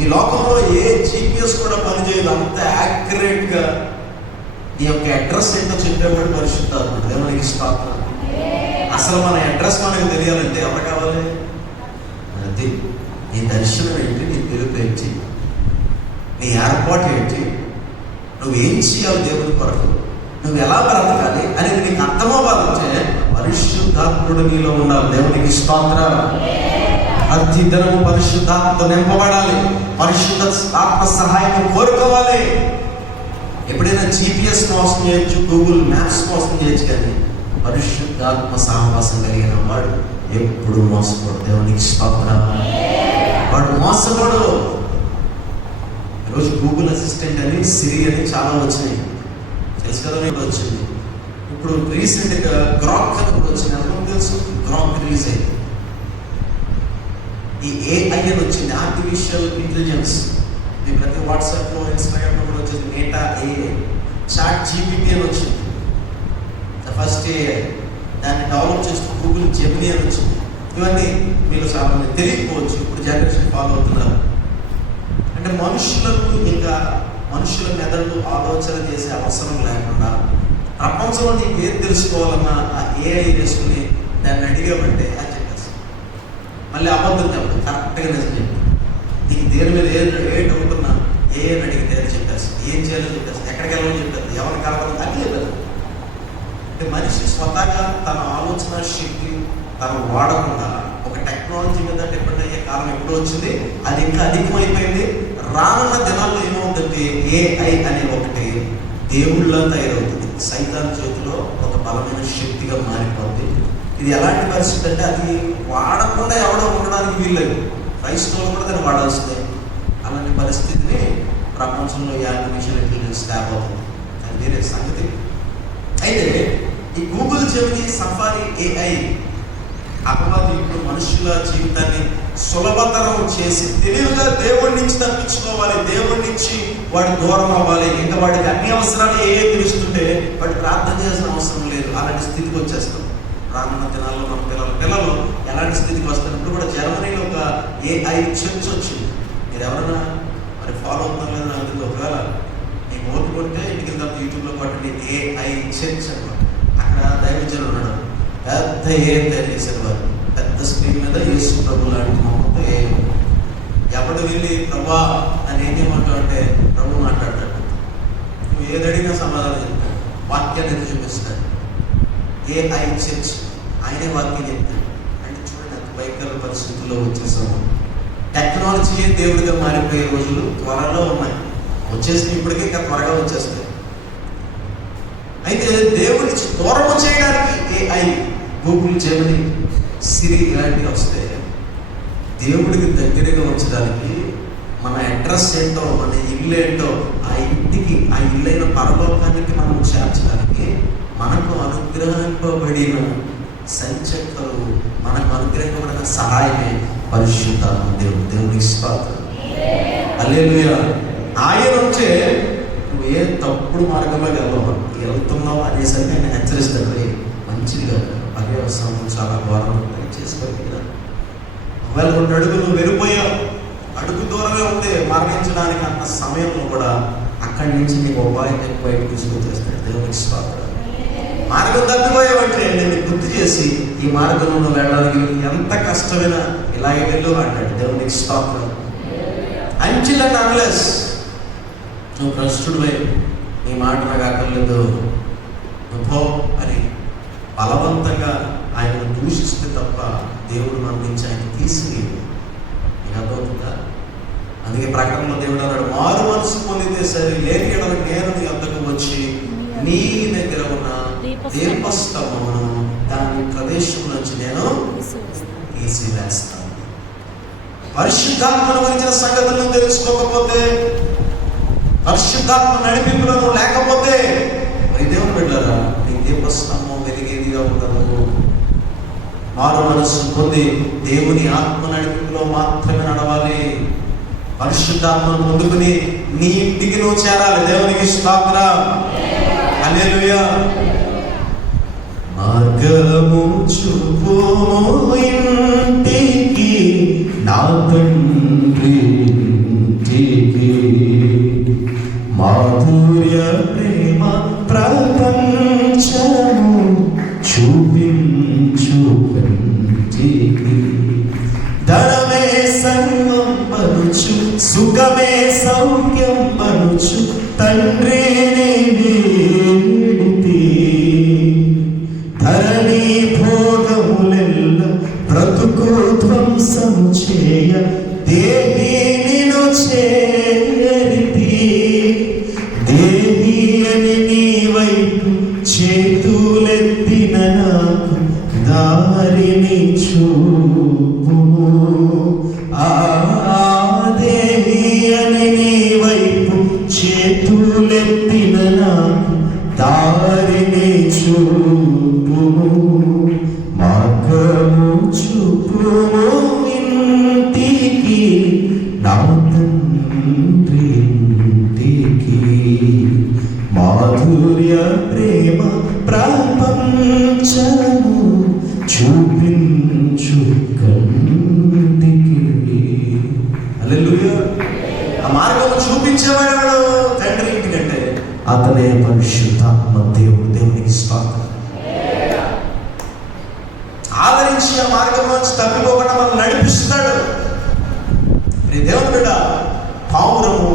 ఈ లోకంలో ఏ జీపీఎస్ కూడా పనిచేయదు. అంత యాక్యురేట్గా ఈ యొక్క అడ్రస్ ఏంటో చెప్పేవాడు పరిశుద్ధాత్ముడు. దేవునికి స్తోత్రం. అసలు మన అడ్రస్ మనకు తెలియాలంటే ఎవరు కావాలి? అది నీ దర్శనం ఏంటి, నీ పిలుపు ఏంటి, నీ ఏర్పాటు ఏంటి, నువ్వేం చేయాలి దేవుని కొరకు, నువ్వు ఎలా బ్రతకాలి అనేది నీకు అర్థమవ్వాలంటే పరిశుద్ధాత్ముడు నీలో ఉండాలి. దేవునికి స్తోత్రం. ప్రతి దినము పరిశుద్ధాత్మతో నింపబడాలి. పరిశుద్ధ ఆత్మ సహాయం కోరుకోవాలి. ఎప్పుడైనా GPS మోసం చేయొచ్చు, గూగుల్ మ్యాప్స్ మోసం చేయొచ్చు, కానీ పరిశుద్ధాత్మ సహవాసం కలిగిన వాడు ఎప్పుడు మోసపోడు. దేవునికి స్తోత్రం. వాడు మోసపోడు. ఈరోజు గూగుల్ అసిస్టెంట్ అని, సిరి అని చాలా వచ్చినాయి, తెలుసు కదా, వచ్చింది. ఇప్పుడు రీసెంట్గా గ్రాక్ అని కూడా వచ్చింది. అందరం తెలుసు, గ్రాక్ రిలీజ్ అయింది. ఈ AI అని వచ్చింది, ఆర్టిఫిషియల్ ఇంటెలిజెన్స్. మీ ప్రతి వాట్సాప్లో, ఇన్స్టాగ్రామ్లో కూడా వచ్చింది మేటా AI. ChatGPT అని వచ్చింది, ఫస్ట్ AI. దాన్ని డెవలప్ చేస్తూ గూగుల్ జెమినీ అని వచ్చింది. ఇవన్నీ మీకు చాలా మంది తెలియకపోవచ్చు, ఇప్పుడు జనరేషన్ ఫాలో అవుతున్నారు. అంటే మనుషులకు ఇంకా మనుషుల మెదడు ఆలోచన చేసే అవసరం లేకుండా ప్రపంచంలో నీకు ఏం తెలుసుకోవాలన్నా ఆ AI చేసుకుని దాన్ని అడిగామంటే అది చెప్పేస్తాం. మళ్ళీ అబద్ధం చెప్పదు, కరెక్ట్గా నిజం చెప్పి నీకు దేని మీద ఏ డౌట్ ఉన్నా AI అడిగితే అది చెప్పేస్తాం. ఏం చేయాలో చెప్పేస్తాం, ఎక్కడికి వెళ్ళాలో చెప్పేస్తాం, ఎవరికి కలపదు అది చెప్పదు. అంటే మనిషి స్వతహాగా తన ఆలోచన శక్తి తను వాడకుండా ఒక టెక్నాలజీ మీద డిపెండ్ అయ్యే కాలం ఎప్పుడు వచ్చింది. అది ఇంకా అధికమైపోయింది. రానున్న దినాల్లో ఏమవుతుందంటే AI అనే ఒకటి దేవుళ్ళ తయారవుతుంది, సైతాన్ చేతిలో ఒక బలమైన శక్తిగా మారిపోతుంది. ఇది ఎలాంటి పరిస్థితి అంటే అది వాడకుండా ఎవడో ఉండడానికి వీల్లేదు. క్రైస్తవులు కూడా దాన్ని వాడాల్సిందే. అలాంటి పరిస్థితిని ప్రపంచంలో ఆర్టిఫిషియల్ ఇంటెలిజెన్స్ తయారవుతుంది. అది వేరే సంగతి. అయితే ఈ గూగుల్ జెమినీ, సఫారీ, AI అపవాది ఇప్పుడు మనుషుల జీవితాన్ని సులభతరం చేసి తెలివిగా దేవుడి నుంచి తప్పించుకోవాలి, దేవుడి నుంచి వాడు దూరం అవ్వాలి, ఇంకా వాడికి అన్ని అవసరాలు ఏ తెలుస్తుంటే వాడు ప్రార్థన చేయాల్సిన అవసరం లేదు. అలాంటి స్థితికి వచ్చేస్తాం. రానున్న దినాల్లో మన పిల్లలు ఎలాంటి స్థితికి వస్తారు. ఇప్పుడు కూడా జర్మనీలో ఒక AI చర్చ్ వచ్చింది. మీరు ఎవరైనా మరి ఫాలో అవుతున్నారు లేదా నాకు తెలియదు. ఒకవేళ మీకు ఓటు కొడితే ఇంటికి వెళ్తాం, యూట్యూబ్లో పట్టండి AI చర్చ్ అనమాట. అక్కడ దైవజనుడు ఉన్నాడు, పెద్ద ఏం తయారు చేశారు వారు. పెద్ద స్క్రీన్ మీద యేసు ప్రభు లాంటి మొక్కతో ఎవడు వెళ్ళి ప్రభా అని ఏమంటావు అంటే ప్రభు మాట్లాడతాడు. నువ్వు ఏదడిగినా సమాధానం చెప్తాడు, వాక్యాన్ని చూపిస్తాడు. AI చర్చ్ ఆయనే వాక్యం చెప్తాడు. అంటే చూడండి అంత భయంకర పరిస్థితుల్లో వచ్చేసాము. టెక్నాలజీయే దేవుడిగా మారిపోయే రోజులు త్వరలో ఉన్నాయి. వచ్చేసి ఇప్పటికే ఇంకా త్వరగా వచ్చేస్తాయి. అయితే దేవుడి నుంచి దూరం చేయడానికి AI, గూగుల్ జెమినీ, సిరి ఇలాంటివి వస్తే దేవుడికి దగ్గరగా ఉంచడానికి మన అడ్రస్ ఏంటో, మన ఇల్లు ఏంటో, ఆ ఇంటికి ఆ ఇల్లైన పరలోకానికి మనం చేర్చడానికి మనకు అనుగ్రహింపబడిన సంచకరు, మనకు అనుగ్రహింపబడిన సహాయమే పరిశుద్ధాత్మ దేవుడు. దేవునికి స్తోత్రం. హల్లెలూయా. ఆయన వచ్చే నువ్వు ఏ తప్పుడు మార్గంలో వెళ్తున్నావు అనేసరికి ఆయన హెచ్చరిస్తాడు. మంచిది కాదు, పర్యవసానం చాలా ఘోరంగా చేసుకోవాలి కదా. ఒకవేళ 2 అడుగులు నువ్వు వెళ్ళిపోయావు, అడుగు దూరమే ఉంటే మరణించడానికి అన్న సమయంలో కూడా అక్కడి నుంచి నీకు ఉపాయం బయటకు తీసుకొచ్చేస్తాడు. దేవునికి స్తోత్రం. మార్గం తప్పిపోయావంటే నేను గుర్తు చేసి ఈ మార్గంలో నువ్వు వెళ్ళడానికి ఎంత కష్టమైనా ఇలాగే వెళ్ళు అంటాడు. దేవునికి స్తోత్రం. అంచిల్ అండ్ అన్లెస్ నువ్వు భ్రష్టుడివై నీ మాట నాకు అక్కర్లేదు నువ్వు అని బలవంతంగా ఆయనను దూషిస్తే తప్ప దేవుడు మన నుంచి ఆయన తీసివేయడు. నీకు అర్థమవుతుందా? అందుకే ప్రకటనలో దేవుడు అన్నాడు, మారు మనసు పొందితే సరే లేని ఎడల నేను నీ వద్దకు వచ్చి నీ దగ్గర ఉన్న దీపస్తంభమును దాని ప్రదేశం నుంచి నేను తీసివేస్తాను. పరిశుద్ధాత్మను గురించిన సంగతులను తెలుసుకోకపోతే, పరిశుద్ధాత్మ నడిపింపులను లేకపోతే మరి దేవుని బిడ్డలారా నీ దీపస్తంభం వెలిగేదిగా ఉండదు. మారు మనస్సు పొంది దేవుని ఆత్మ నడిపింపులో మాత్రమే నడవాలి. పరిశుద్ధాత్మను పొందుకుని నీ ఇంటికి నువ్వు చేరాలి. దేవునికి స్తోత్రం. హల్లెలూయా. మార్గము చూపుము ఇంటికి నా తండ్రి ఇంటికి, మాధుర్య ప్రేమ ప్రపంచము చూపించు కంటికి, ధనమే సర్వం పరుచు సుఖమే సౌఖ్యం పరుచు తండ్రి ధరణి భోగములెల్ల బ్రతుకు ధ్వంసం చేయ దేహి నిను చేరితి, దేహి మాధుర్య ప్రేమ ప్రపంచము చూపించు కంటికి. హల్లెలూయా. ఆ మార్గము చూపించేవాడు తండ్రి ఇంటికంటే అతనే పరిశుద్ధాత్మ దేవుడు. దేవునికి స్తోత్రం. ఆదరించి ఆ మార్గంలో తప్పిపోకుండా మనం నడిపిస్తాడు. దేవుని బిడ్డ, పావురము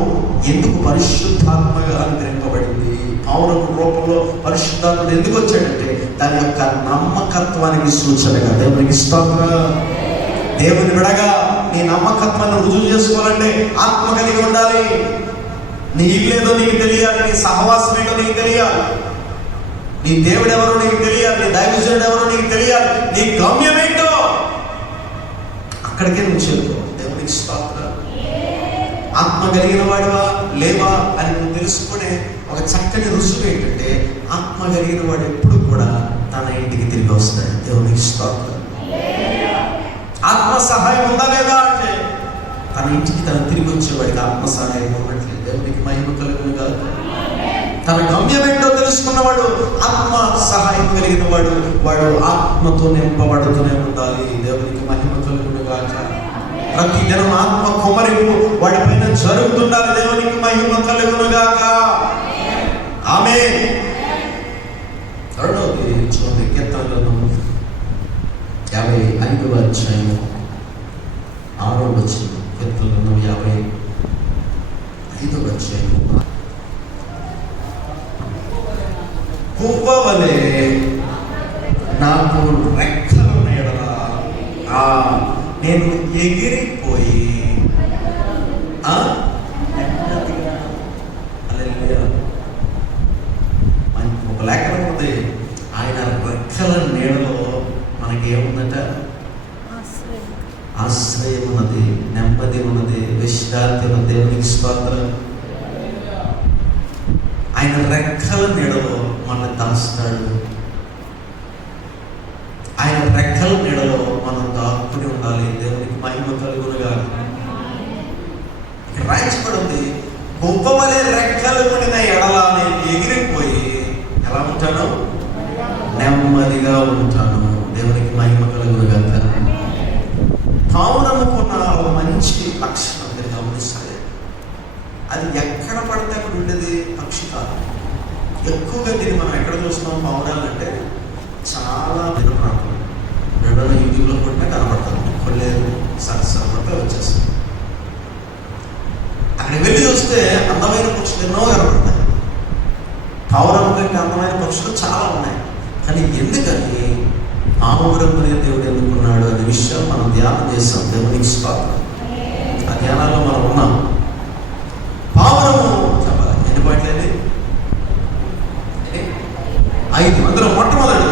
ఎందుకు పరిశుద్ధాత్మగా అనుగ్రహింపబడింది? పావురము రూపంలో పరిశుద్ధాత్ముడు ఎందుకు వచ్చాడంటే దాని యొక్క నమ్మకత్వానికి సూచనగా. దేవునికి స్తోత్రం. దేవుని బిడగా నీ నమ్మకత్వాన్ని రుజువు చేసుకోవాలంటే ఆత్మ కలిగి ఉండాలి. నీ ఇల్లేదో నీకు తెలియాలి, నీ సహవాసం ఏంటో నీకు తెలియాలి, నీ దేవుడు ఎవరో నీకు తెలియాలి, నీ దైవజనుడు ఎవరో నీకు తెలియాలి, నీ గమ్యం ఏంటో అక్కడికే నువ్వు చెప్తావు. దేవునికి స్తోత్రం. ఆత్మ కలిగిన వాడువా లేవా అని నువ్వు తెలుసుకునే ఒక చక్కని రుజువు ఏంటంటే ఆత్మ కలిగిన వాడు ఎప్పుడు కూడా తన ఇంటికి తిరిగి వస్తాడు. దేవునికి స్తోత్రం. ఆత్మ సహాయం ఉందా లేదా అంటే తన ఇంటికి తను తిరిగి వచ్చేవాడికి ఆత్మ సహాయం ఉన్నట్లేదు. దేవునికి మహిమ కలుగును కాదు. తన గమ్యం ఏంటో తెలుసుకున్నవాడు, ఆత్మ సహాయం కలిగిన వాడు, వాడు ఆత్మతో నింపబడుతూనే ఉండాలి. దేవునికి మహిమ కలుగును కాక. ప్రతి దినం ఆత్మ కుమరింపు వాడి పైన జరుగుతుండాలి. దేవునికి మహిమ కలుగును గాక. ఆమేన్. రెండవది చూడండి, కీర్తనలను 55వ అధ్యాయము 6వ వచనం. కీర్తనలను 55వ అధ్యాయము. పువ్వవలే నాకు రెక్కలు ఎడలా నేను ఎగిరిపోయి ఒక లేఖనం ఉంది, ఆయన రెక్కల నీడలో మనకి ఏముందట? ఆశ్రయం ఉన్నది, నెమ్మది ఉన్నది, విశ్రాంతి ఉన్నది. దేవునికి స్తోత్రం. ఆయన రెక్కల నీడలో మన దాస్తాడు. ఆయన రెక్కల నీడలో మనం దాక్కుని ఉండాలి. దేవునికి మహిమ కలుగునుగా. ఇక్కడ రాయించబడింది, గొప్పవలే రెక్కలు పడిన ఎడల నేను ఎగిరిపోయి ఎలా ఉంటాను? నెమ్మదిగా ఉంటాను. దేవునికి మహిమ కలుగునుగా. పావురముకున్న ఒక మంచి లక్షణం మీరు గమనిస్తే, అది ఎక్కడ పడితే అక్కడ ఉండేది పక్షి కాదు. ఎక్కువగా దీన్ని మనం ఎక్కడ చూస్తాం? పావురాలంటే చాలా దిన ప్రాంతం, రెండో యూట్యూబ్లో కొట్టినా కనబడతాం. కొల్లేరు సరస్వరంతో వచ్చేస్తాం. అక్కడికి వెళ్ళి చూస్తే అందమైన పక్షులు ఎన్నో కనబడతాయి. పావురం కంటే అందమైన పక్షులు చాలా ఉన్నాయి. కానీ ఎందుకని పావురం అనే దేవుడు ఎందుకున్నాడు అనే విషయం మనం ధ్యానం చేస్తాం. దేవునికి స్తోత్రం. ఆ ధ్యానాల్లో మనం ఉన్నాం. పావురము చెప్పాలి ఎన్ని పాయింట్లేండి? 5. అందులో మొట్టమొదటి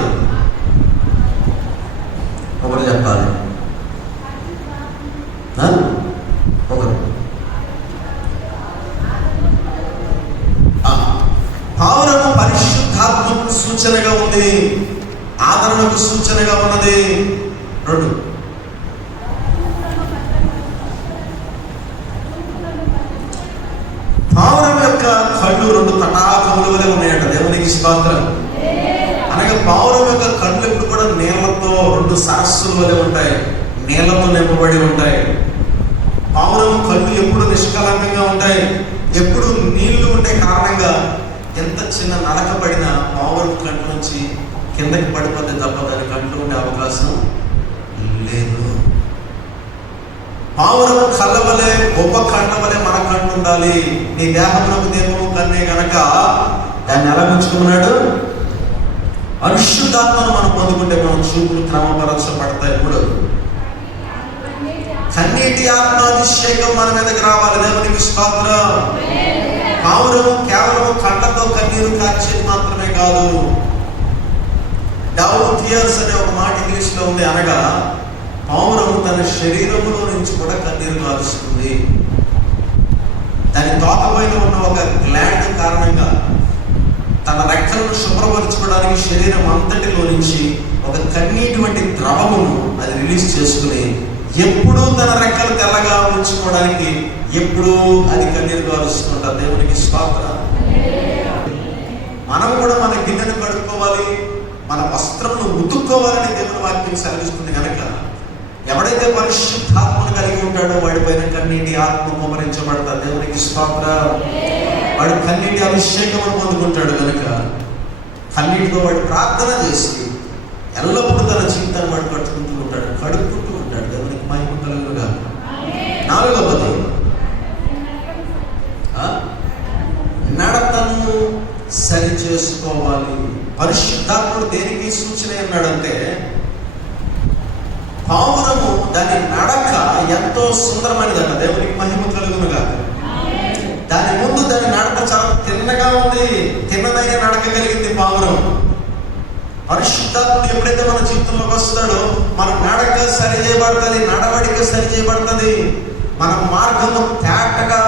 ఒకరు చెప్పాలి. ఒకరు పావురము పరిశుద్ధాత్మకు సూచనగా ఉంది, ఆదరణకు సూచనగా ఉన్నది. 2 పావురం యొక్క కళ్ళు 2 తటాకముల వలె ఉన్నాయట. దేవునికి స్తోత్రం. అనగా పావురం యొక్క కళ్ళు ఎప్పుడు కూడా నీళ్లతో 2 సరస్సుల వలె ఉంటాయి, నీళ్లతో నింపబడి ఉంటాయి. పావురం కళ్ళు ఎప్పుడు నిష్కలంకంగా ఉంటాయి, ఎప్పుడు నీళ్లు ఉండే కారణంగా ఎంత చిన్న నడక పడినా పావురం కంటి నుంచి కిందకి పడిపోతే తప్ప దాని కంట్లో ఉండే అవకాశం లేదు. పావురము కళ్ళ వలె, గొప్ప కళ్ళ వలె మన కళ్ళు ఉండాలి. నీ దేహంలో దేహము కన్నే గనక దాన్ని ఎలా ఉంచుకున్నాడు? పరిశుద్ధాత్మను మనం పొందుకుంటే మనం చూపులు క్రమపరచబడతాయి. 3 కన్నీటి ఆత్మాభిషేకం మన మీదకి రావాలి. దేవునికి స్తోత్రం. పావురము కేవలం కళ్ళతో కన్నీరు కార్చేది మాత్రమే కాదు. డౌ టియర్స్ అనే ఒక మాట ఇంగ్లీష్ లో ఉంది. అనగా పావురము తన శరీరంలో నుంచి కూడా కన్నీరు కారుస్తుంది. దాని తోకపైన ఉన్న ఒక గ్లాండ్ కారణంగా తన రెక్కలను శుభ్రపరచుకోవడానికి శరీరం అంతటిలో నుంచి ఒక కన్నీటి వంటి ద్రవమును అది రిలీజ్ చేసుకుని ఎప్పుడూ తన రెక్కలు తెల్లగా ఉంచుకోవడానికి ఎప్పుడూ అది కన్నీరు కారుస్తుంటారు. దేవునికి స్తోత్రం. కడుక్కోవాలి, మన వస్త్రమును ఉతుక్కోవాలని దేవుని వాక్యం సెలవిస్తుంది కనుక ఎవడైతే పరిశుద్ధాత్మను కలిగి ఉంటాడో వాడిపైన కన్నీటి ఆత్మ కుమరించబడతాడు. దేవునికి స్తోత్రం. వాడు కన్నీటి అభిషేకం పొందుకుంటాడు కనుక కన్నీటితో వాడు ప్రార్థన చేసి ఎల్లప్పుడూ తన జీవితాన్ని వాడు కట్టుకుంటూ ఉంటాడు, కడుక్కుంటూ ఉంటాడు. దేవునికి మహిమ కలుగునుగాక. 4వది నడతను సరి చేసుకోవాలి. పరిశుద్ధాత్ముడు దేనికి సూచన అన్నాడంటే, పావురము దాని నడక ఎంతో సుందరమైనదట. దేవునికి మహిమ కలుగునుగాక. దాని ముందు దాని నడక చాలా తిన్నగా ఉంది, తిన్నదైన నడక కలిగింది పావురం. పరిశుద్ధాత్ముడు ఎప్పుడైతే మన జీవితంలోకి వస్తాడో మన నడక సరి చేయబడుతుంది, నడవడిక సరి చేయబడుతుంది, మన మార్గము తేటగా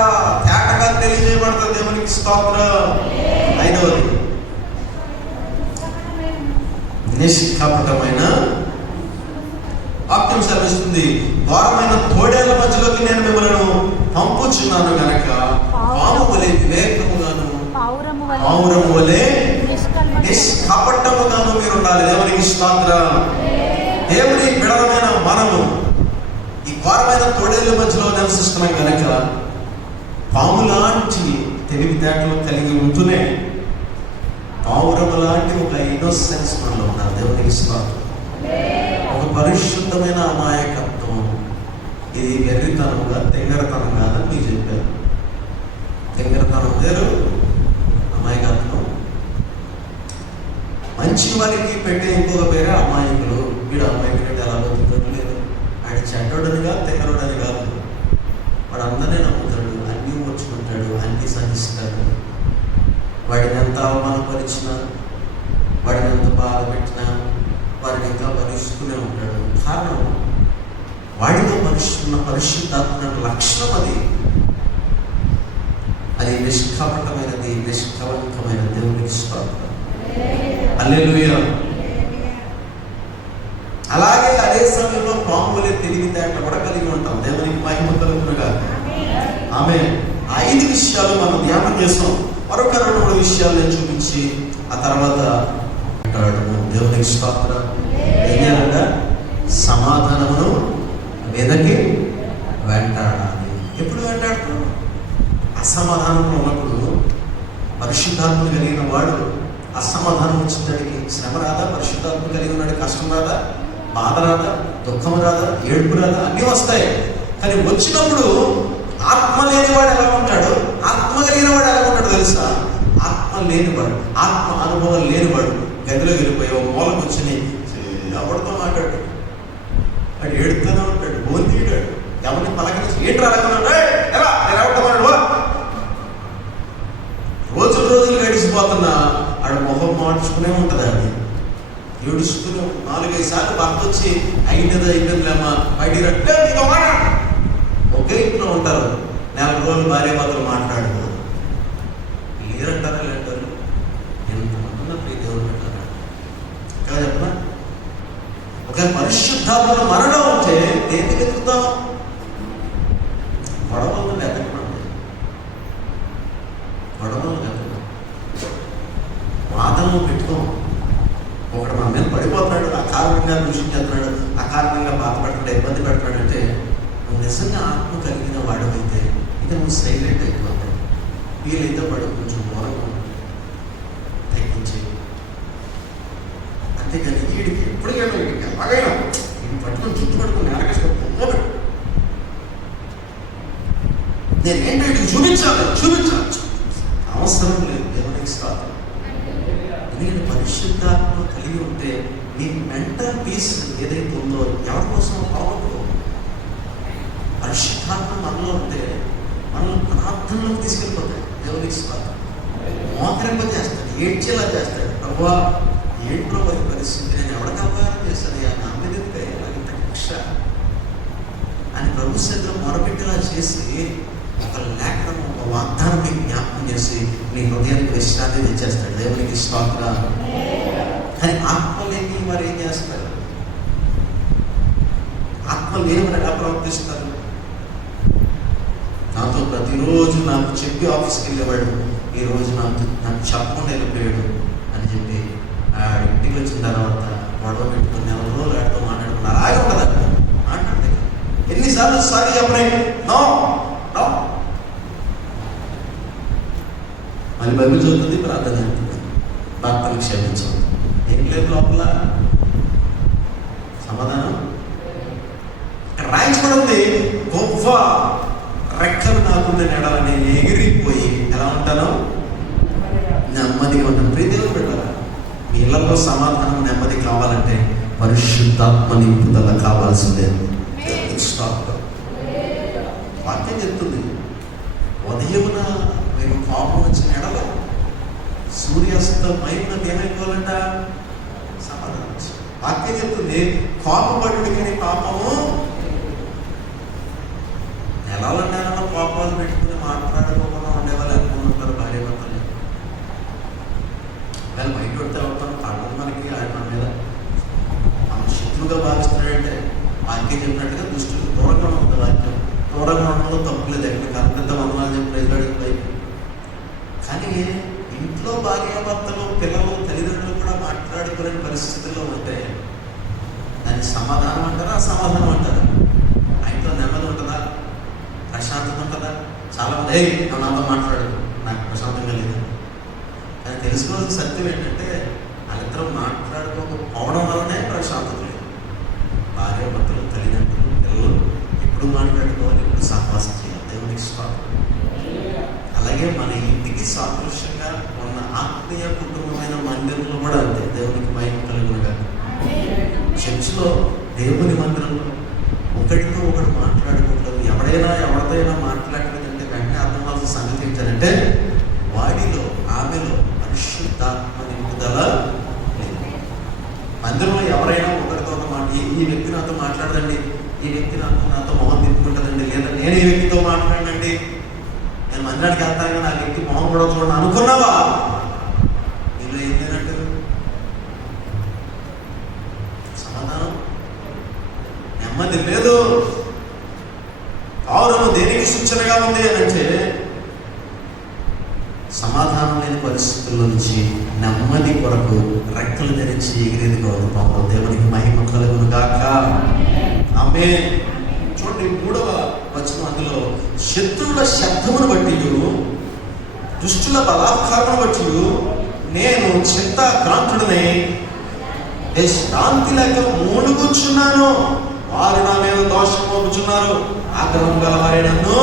తెలియజేయబడుతుంది. దేవునికి స్తోత్రం. 5వది నిష్కపటమైన వాక్యం సెలవిస్తుంది, ఘోరమైన తోడేళ్ల మధ్యలోకి నేను మిమ్మల్ని పంపుచున్నాను గనక పాము వలె వివేకముగాను పావురము వలె నిష్కపటముగాను మీరు ఉండాలి. దేవునికి స్తోత్రం. దేవుని బిడలమైన మనము ఈ ఘోరమైన తోడేళ్ల మధ్యలో నివసిస్తున్నాం కనుక పాము లాంటి తెలివితేటలు కలిగి ఉంటూనే పావురము లాంటి ఒక ఇన్నోసెన్స్ మనలో ఉన్నారు. దేవునికి స్తోత్రం. ఒక పరిశుద్ధమైన అమాయకత్వం. ఇది వెర్రితనంగా తెంగరతనం కాదని మీకు చెప్పారు. తెంగరతనం వేరు, అమాయకత్వం. మంచి వారికి పెట్టే ఇంకొక పేరే అమాయకులు. వీడు అమాయకుడు ఎలా బతుకుతాడు లేదు, ఆయన చెడ్డోడని కాదు, తెంగరోడని కాదు. వాడు అందరినీ నమ్ముతాడు, అన్నీ వచ్చుకుంటాడు, అన్నీ సహిస్తాడు. వాడిని ఎంత అవమానపరిచినా, వాడిని ఎంత బాధ పెట్టినా వాడిని ఇంకా భరిస్తూనే ఉంటాడు. కారణం వాడిలో పరిశుద్ధాత్మ లక్షణం అది నిష్కపటమైనది, నిష్కలంకమైన. దేవునికి స్తోత్రం. హల్లెలూయా. అలాగే అదే సమయంలో పాములే తెలివితేట కూడా కలిగి ఉంటాం. దేవునికి మహిమ కలుగునుగాక. ఆమె 5 విషయాలు మనం ధ్యానం చేస్తాం. మరొక 2-3 విషయాలు నేను చూపించి ఆ తర్వాత దేవునికి స్తోత్రం. ఏం చేయాలంట? సమాధానమును వెదకి వెంటాడాలి. ఎప్పుడు వెంటాడుతూ? అసమాధానంలో ఉన్నప్పుడు. పరిశుద్ధాత్మ కలిగిన వాడు అసమాధానం వచ్చిందానికి శ్రమ రాదా? పరిశుద్ధాత్మ కలిగి ఉన్నాడు కష్టం రాదా? బాధ రాదా? దుఃఖం రాదా? ఏడుపు రాదా? అన్నీ వస్తాయి. కానీ వచ్చినప్పుడు ఆత్మ లేనివాడు ఎలా ఉంటాడు, ఆత్మ కలిగిన వాడు ఎలా ఉంటాడు తెలుసా? ఆత్మ లేనివాడు, ఆత్మ అనుభవం లేనివాడు గదిలో వెళ్ళిపోయి ఒక మూలకు వచ్చి ఎవరితో మాట్లాడు, వాడు ఏడుతూనే ఉంటాడు, బోన్ తీయడాడు, ఎవరిని పలకరించి ఏంటి రాలకున్నాడు, ఎలా ఎవడమన్నాడు. రోజులు గడిచిపోతున్నా ఆడు మొహం మార్చుకునే ఉంటుంది. అది ఏడుస్తూనే 4-5 సార్లు భర్త వచ్చి అయినదిలేమ్మా బయటికి రంటే నీతో మాట్లాడు. ఒకే ఇంట్లో ఉంటారు, 4 రోజులు భార్య భర్తలు మాట్లాడదు. లేదంటారా లేంటారు? ఎంతమంది ఉన్నారు ప్రియ దేవుడు పెట్టారు. ఇంకా చెప్పనా, ఒక పరిశుద్ధాత్మ మనలో ఉంటే దేన్ని వెతుకుతాం? గొడవలను వెతకమండి, గొడవలను వెతకం, వాదనలు పెట్టుకోం. ఒకడు మన మీద పడిపోతున్నాడు, అకారణంగా దూషించేస్తున్నాడు, అకారణంగా బాధపడుతున్నాడు, ఇబ్బంది పెడుతున్నాడు అంటే నువ్వు నిజంగా ఆత్మ కలిగిన వాడవైతే ఇక నువ్వు సైలెంట్ అయిపోతావు. వీలైతే వాడు కొంచెం మూలంగా తగ్గించి, అంతేకాని వీడికి ఎప్పటికైనా వీడికి ఎలాగైనా వీడిని పట్టుకొని చుట్టుపట్టుకుని ఎలాగేసుకో, నేను ఏంటో వీడికి చూపించాలి అవసరం లేదు. దేవునికి స్తోత్రం. ఎందుకంటే పరిశుద్ధాత్మ కలిగి ఉంటే మీ మెంటల్ పీస్ ఏదైతే ఉందో ఎవరి కోసం పోవద్దు. పరిశుద్ధాత్మ మనలో ఉంటే మనల్ని ప్రార్థనలోకి తీసుకెళ్ళిపోతాయి. దేవునికి స్తోత్రం. మోకరింప చేస్తాడు, ఏడ్చేలా చేస్తాడు. ప్రభువా ఏంట్లో వారి పరిస్థితి, నేను ఎవరికి అపకారం చేస్తాను, నా మీద అలాగే కక్ష అని ప్రభు సన్నిధిలో మొరపెట్టేలా చేసి ఒక లేఖనం, ఒక వాగ్దానం జ్ఞాపకం చేసి నీ హృదయానికి విశ్రాంతి తెచ్చేస్తాడు. దేవునికి స్తోత్రం. కానీ ఆత్మ లేని వారు ఏం చేస్తారు? ఆత్మ లేని వారు ఎలా ప్రవర్తిస్తారు? నాతో ప్రతిరోజు నాకు చెప్పి ఆఫీస్కి వెళ్ళేవాడు, ఈరోజు నాకు చెప్పకుండా వెళ్ళిపోయాడు అని చెప్పి ఇంటికి వచ్చిన తర్వాత గొడవ పెట్టుకుని ఎవరో వాడితో మాట్లాడుకున్నారు. ఆగి ఉండదు అక్కడ మాట్లాడతాయి. ఎన్నిసార్లు సారీ చెప్పలే, నో నో. మళ్ళీ బైబిల్ చదువుతుంది, ప్రార్థన చేస్తుంది, భక్తులు క్షమించదు. ఏం లేదు లోపల సమాధానం. ఇక్కడ రాయించబడింది, గొప్ప రెక్కలు నాకుంది నెడలని ఎగిరిపోయి ఎలా ఉంటాను, నెమ్మదిగా ఉంటాను. ప్రీతిగా పెట్టారా? మీ ఇళ్లలో సమాధానం నెమ్మది కావాలంటే పరిశుద్ధాత్మ నింపుదల కావాల్సిందే. వాక్యం చెప్తుంది, ఉదయమున మీకు కోపం వచ్చిన ఎడల సూర్యాస్తమయం ఏమైపోవాలంట, సమాధానం. వాక్యం చెప్తుంది, కోపపడుడి కానీ పాపము. నెలలన్నా కోపాలు పెట్టుకుని మాట్లాడుకోకుండా ఉండేవాళ్ళు అనుకుంటారు భార్య భర్తలు. వాళ్ళు బయట పడితే అవుతాను కాదు, మనకి ఆయన మన మీద మన శత్రువుగా భావిస్తున్నాడంటే వాక్యం చెప్పినట్టుగా దుష్టులు దూరంగా ఉంది. వాక్యం దూరంగా ఉండడంలో తప్పులేదు. ఎక్కడ కరెక్ట్ వందనాలు చెప్పి బయట. కానీ ఇంట్లో భార్యాభర్తలు, పిల్లలు, తల్లిదండ్రులు కూడా మాట్లాడుకోలేని పరిస్థితుల్లో ఉంటే దాన్ని సమాధానం అంటారా, అసమాధానం అంటారా? ఆ ఇంట్లో నెమ్మది ఉంటుందా, ప్రశాంతత ఉంటుందా? చాలా మంది నాతో మాట్లాడు, నాకు ప్రశాంతంగా లేదు. కానీ తెలుసుకోవాల్సిన సత్యం ఏంటంటే వాళ్ళిద్దరూ మాట్లాడుకోకపోవడం వల్లనే ప్రశాంతత లేదు. భార్యాభర్తలు, తల్లిదండ్రులు, పిల్లలు ఎప్పుడు మాట్లాడుకోవాలి, ఎప్పుడు సహవాసం చేయాలి. దేవునికి స్తోత్రం. అలాగే మన ఇంటికి సాదృశ్యంగా ఉన్న ఆత్మీయ కుటుంబమైన మందిరంలో కూడా అంతే. దేవునికి మహిమ కలుగునుగా. చర్చిలో, దేవుని మందిరంలో ఒకటితో ఒకటి మాట్లాడుకుంటారు. ఎవరితో మాట్లాడలేదంటే వెంటనే అర్థం అవ్వాల్సిన సంగతి ఏంటంటే వాడిలో, ఆమెలో పరిశుద్ధాత్మ నింపుదల లేదు. మందిరంలో ఎవరైనా ఒకరితో ఈ వ్యక్తి నాతో మాట్లాడదండి, ఈ వ్యక్తి నాతో మొహం తిప్పుకుంటుందండి, లేదా నేను ఈ వ్యక్తితో మాట్లాడండి, నేను మందిరానికి వెళ్తాను నా వ్యక్తి మొహం కూడా చూడండి అనుకున్నావా? నీలో ఏంటంటే సమాధానం, నెమ్మది లేదు. పౌరము దేనికి సూచనగా ఉంది అని అంటే సమాధానం లేని పరిస్థితుల నుంచి నెమ్మది కొరకు రెక్కలు ధరించి ఎగిరేది కాదు పౌరం. దేవునికి మహిమ కలుగును గాక. ఆమేన్. చూడండి 3వ వచనం, అందులో శత్రువుల శబ్దమును బట్టి, దుష్టుల బలాత్కారమును బట్టి నేను చింతాక్రాంతుడనై శాంతి లేక మూలుగుచున్నాను. వారు నా మీద దోషం మోపుచున్నారు, ఆగ్రహం గల వారే నన్ను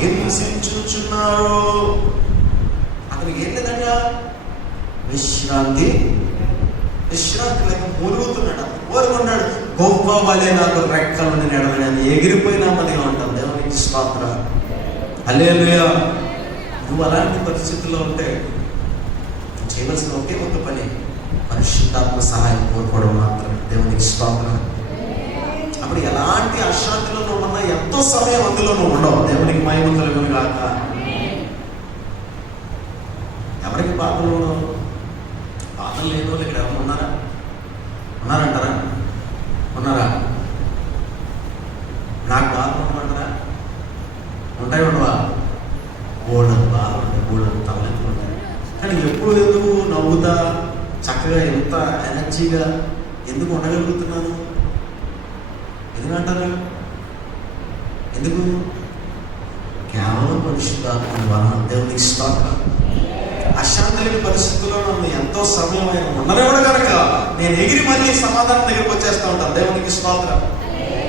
హింసించుచున్నారు. అతనికి ఏం లేదంట, విశ్రాంతి లేక మూలుగుతున్నాడు, కోరుకున్నాడు. గొప్ప వలె నాకు రెక్కలు నెడలని ఎగిరిపోయినా మదిగా ఉంటాను. దేవునికి స్తోత్రం. హల్లెలూయా. నువ్వు అలాంటి పరిస్థితుల్లో ఉంటే చేయవలసిన ఒకే ఒక పని, పరిశుద్ధాత్మ సహాయం కోరుకోవడం మాత్రమే. దేవునికి స్తోత్రం. అప్పుడు ఎలాంటి అశాంతిలో నువ్వు ఉన్నా, ఎంతో సమయం అందులో నువ్వు ఉండవు. దేవునికి మహిమ కలుగును గాక. ఎవరికి బాధలు ఉండవు? బాధలు లేని వాళ్ళు ఇక్కడ ఎవరు ఉన్నారంటారా? ఉన్నారా? నాకు బాధలు ఉండమంటారా? ఉంటాయి ఉండవా? బోల్డన్ బాధ ఉంటాయి, బోల్డన్ తలెత్తులు ఉంటాయి. కానీ ఎప్పుడు ఎందుకు నవ్వుతా చక్కగా ఎంత ఎనర్జీగా ఎందుకు ఉండగలుగుతున్నాను? ఎందుకంటారు? ఎందుకు? కేవలం పరిశుద్ధాత్మ వలన. దేవునికి స్తోత్రం. అశాంతి లేని పరిస్థితుల్లో నన్ను ఎంతో సమయం ఆయన ఉండలేవడు కనుక నేను ఎగిరి మళ్ళీ సమాధానం దగ్గరికి వచ్చేస్తూ ఉంటాను. దేవునికి స్తోత్రం.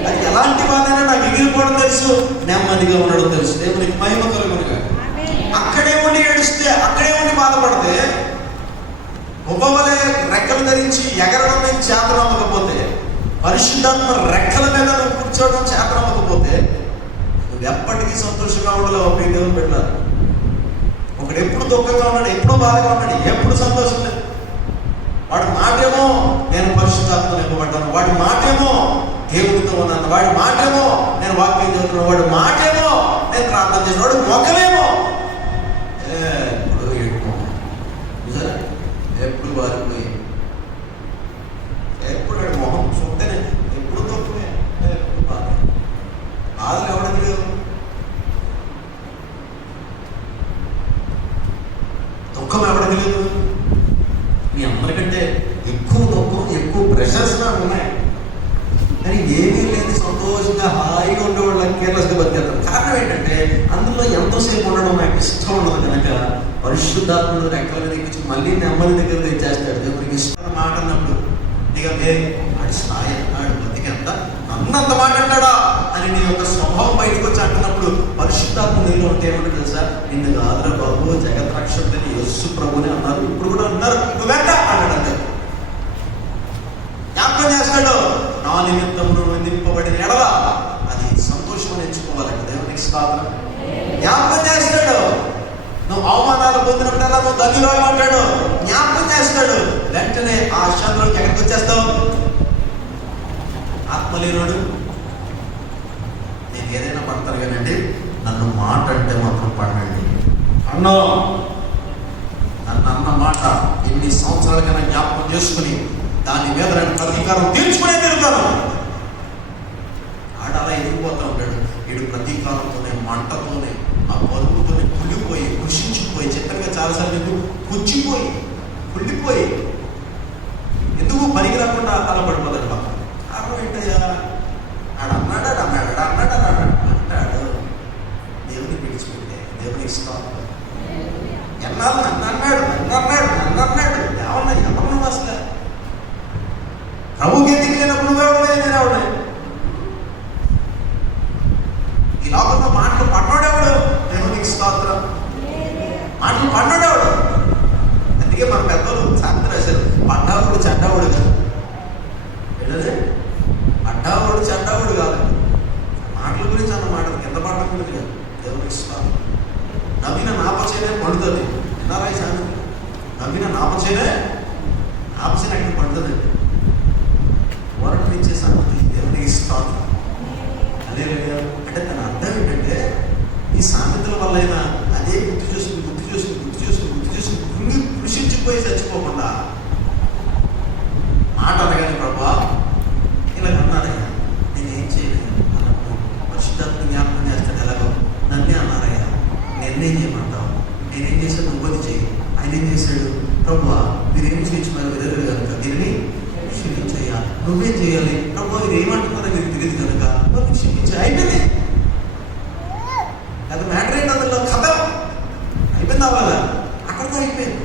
అది ఎలాంటి బాధైనా నాకు ఎగిరిపోవడం తెలుసు, నెమ్మదిగా ఉండడం తెలుసు. దేవునికి మహిమ కలుగునుగా. అక్కడే ఉండి ఏడిస్తే, అక్కడే ఉండి బాధపడితే, ఉపవలే రెక్కలు ధరించి ఎగరడం మీద చేతనమ్మకపోతే, పరిశుద్ధాత్మ రెక్కల మీద నువ్వు కూర్చోవడం చేతనమ్మకపోతే నువ్వు ఎప్పటికీ సంతోషంగా ఉండలేవు. ఒక దేవుని పెట్టారు. ఒకడు ఎప్పుడు దుఃఖంగా ఉన్నాడు, ఎప్పుడు బాధగా ఉన్నాడు, ఎప్పుడు సంతోషం లేదు. వాడి మాటేమో నేను పరిశుద్ధాత్మ నింపబడ్డాను, వాడి మాటేమో దేవుడితో ఉన్నాను, వాడి మాటేమో నేను వాక్యం చదువుతున్నాను, వాడి మాటేమో నేను ప్రార్థన చేసిన, వాడు మొక్కలేమో ఎప్పుడు వారిపోయి, ఎప్పుడు మొహం చూస్తేనే ఎప్పుడు దుఃఖమే, ఎప్పుడు బాధ. బాధలు ఎవరికి లేవు? దుఃఖం ఎవరికి లేదు? మీ అందరికంటే ఎక్కువ దుఃఖం, ఎక్కువ ప్రెషర్స్ నాకు ఉన్నాయి. కానీ ఏమీ లేని సంతోషంగా హాయిగా ఉండేవాళ్ళకి కేర్లెస్గా బతికేస్తాం. కారణం ఏంటంటే అందులో ఎంతోసేపు ఉండడం నాకు ఇష్టం ఉండదు కనుక పరిశుద్ధాత్ముడు రెక్కల మీద ఎక్కించి మళ్ళీ నెమ్మది దగ్గర తెచ్చేస్తాడు. దేవుడికి ఇష్టం మాట అన్నప్పుడు ఇక ఆడి స్థాయి అన్నాడు బతికెంత అన్నంత మాట అంటాడా అని నీ యొక్క స్వభావం బయటకు వచ్చి అంటున్నప్పుడు పరిశుద్ధాత్మ నీళ్ళు ఉంటే ఏమంటే తెలుసా, నిన్ను కాదురా బాబు జగత్ రక్షకుడని యేసు ప్రభుని అన్నారు, ఇప్పుడు కూడా అన్నారు, నువ్వెంట అన్నాడు. అంతే జ్ఞాపకం చేస్తాడు. నా నిమిత్తం నువ్వు నింపబడిన ఎడల అది సంతోషం ఎంచుకోవాలంటే దేవునికి స్తోత్రం. జ్ఞాపకం చేస్తాడు. నువ్వు అవమానాలు పొందినప్పుడల్లా నువ్వు ధన్యవాదం అంటాడు, జ్ఞాపకం చేస్తాడు. వెంటనే ఆ శాంతిలోకి ఎక్కడికి వచ్చేస్తావు? ఆత్మలీనుడు. నేను ఏదైనా పడతాను కానండి, నన్ను మాట అంటే మాత్రం పడండి అన్నో. నన్ను అన్న మాట ఎన్ని సంవత్సరాలకైనా జ్ఞాపకం చేసుకుని దాని మీద నేను ప్రతీకారం తీర్చుకునే తిరుగుతాను. ఆడలా ఎదిగిపోతూ ఉంటాడు. వీడు ప్రతీకారంతోనే, మంటతోనే, ఆ బరువుతోనే కుళ్ళిపోయి, కృషించిపోయి, చిత్రంగా చాలాసార్లు ఎందుకు పుచ్చిపోయి, కుళ్ళిపోయి, ఎందుకు పనికి రాకుండా అలా పడిపోతాడు. బాగా కారణం ఏంటయ్యా? ఆడన్నాడు అంటాడు. దేవుని విడిచిపెట్టే దేవుని ఇష్టం. ఎన్నాళ్ళు నన్ను అన్నాడు ఏమన్నా ఎవరు అసలు ప్రభుకి ఎందుకు లేనప్పుడు నువ్వెవడే, నేను ఎవడే? ఈ లోకంలో మాటలు పడ్డాడెవడు? దేవునికి స్తోత్రం. మాటలు పడ్డాడెవడు? అందుకే మన పెద్దలు సామెత రాశారు, పడ్డావుడు చెడ్డావుడు కాదు. వెళ్ళదే పడ్డావుడు చెడ్డావుడు కాదు. మాటల గురించి అన్నమాట, కింద పడడం గురించి కాదు. దేవునికి స్తోత్రం. నవ్విన నాపచేనే పండుతుంది. విన్నారా ఈ సామెత? నవ్విన నాపచేనే అక్కడ పండుతుందండి. వరణ ఇచ్చే సంగతి దేవునికి స్తోత్రం. అదే అంటే తన అర్థం ఏంటంటే, ఈ సామెతల వల్ల అయినా అదే గుర్తు చేసుకుని కృషించిపోయి చచ్చిపోకుండా మాట అనగానే ప్రభా ఇలా అన్నారయ్యా, నేనేం చేయలేదు అన్నప్పుడు పరిశుద్ధాత్మ జ్ఞాపకం చేస్తాడు. ఎలాగో నన్నే అన్నారయ్యా, నేనేం చేయమంటావు, నేనేం చేశాను, నువ్వు చేయి. ఆయన ఏం చేశాడు? ప్రభా మీరేం చేయొచ్చు మరి ఎదురు కనుక దీన్ని క్షమించయ్యా, నువ్వేం చేయాలి ప్రభా, మీరు ఏమంటున్నారో మీరు తెలియదు కనుక నువ్వు క్షమించే. అయిపోయింది. అది మ్యాటర్ ఏంటి? అందులో కథ అయిపోయింది. అవ్వాలా అక్కడితో అయిపోయింది.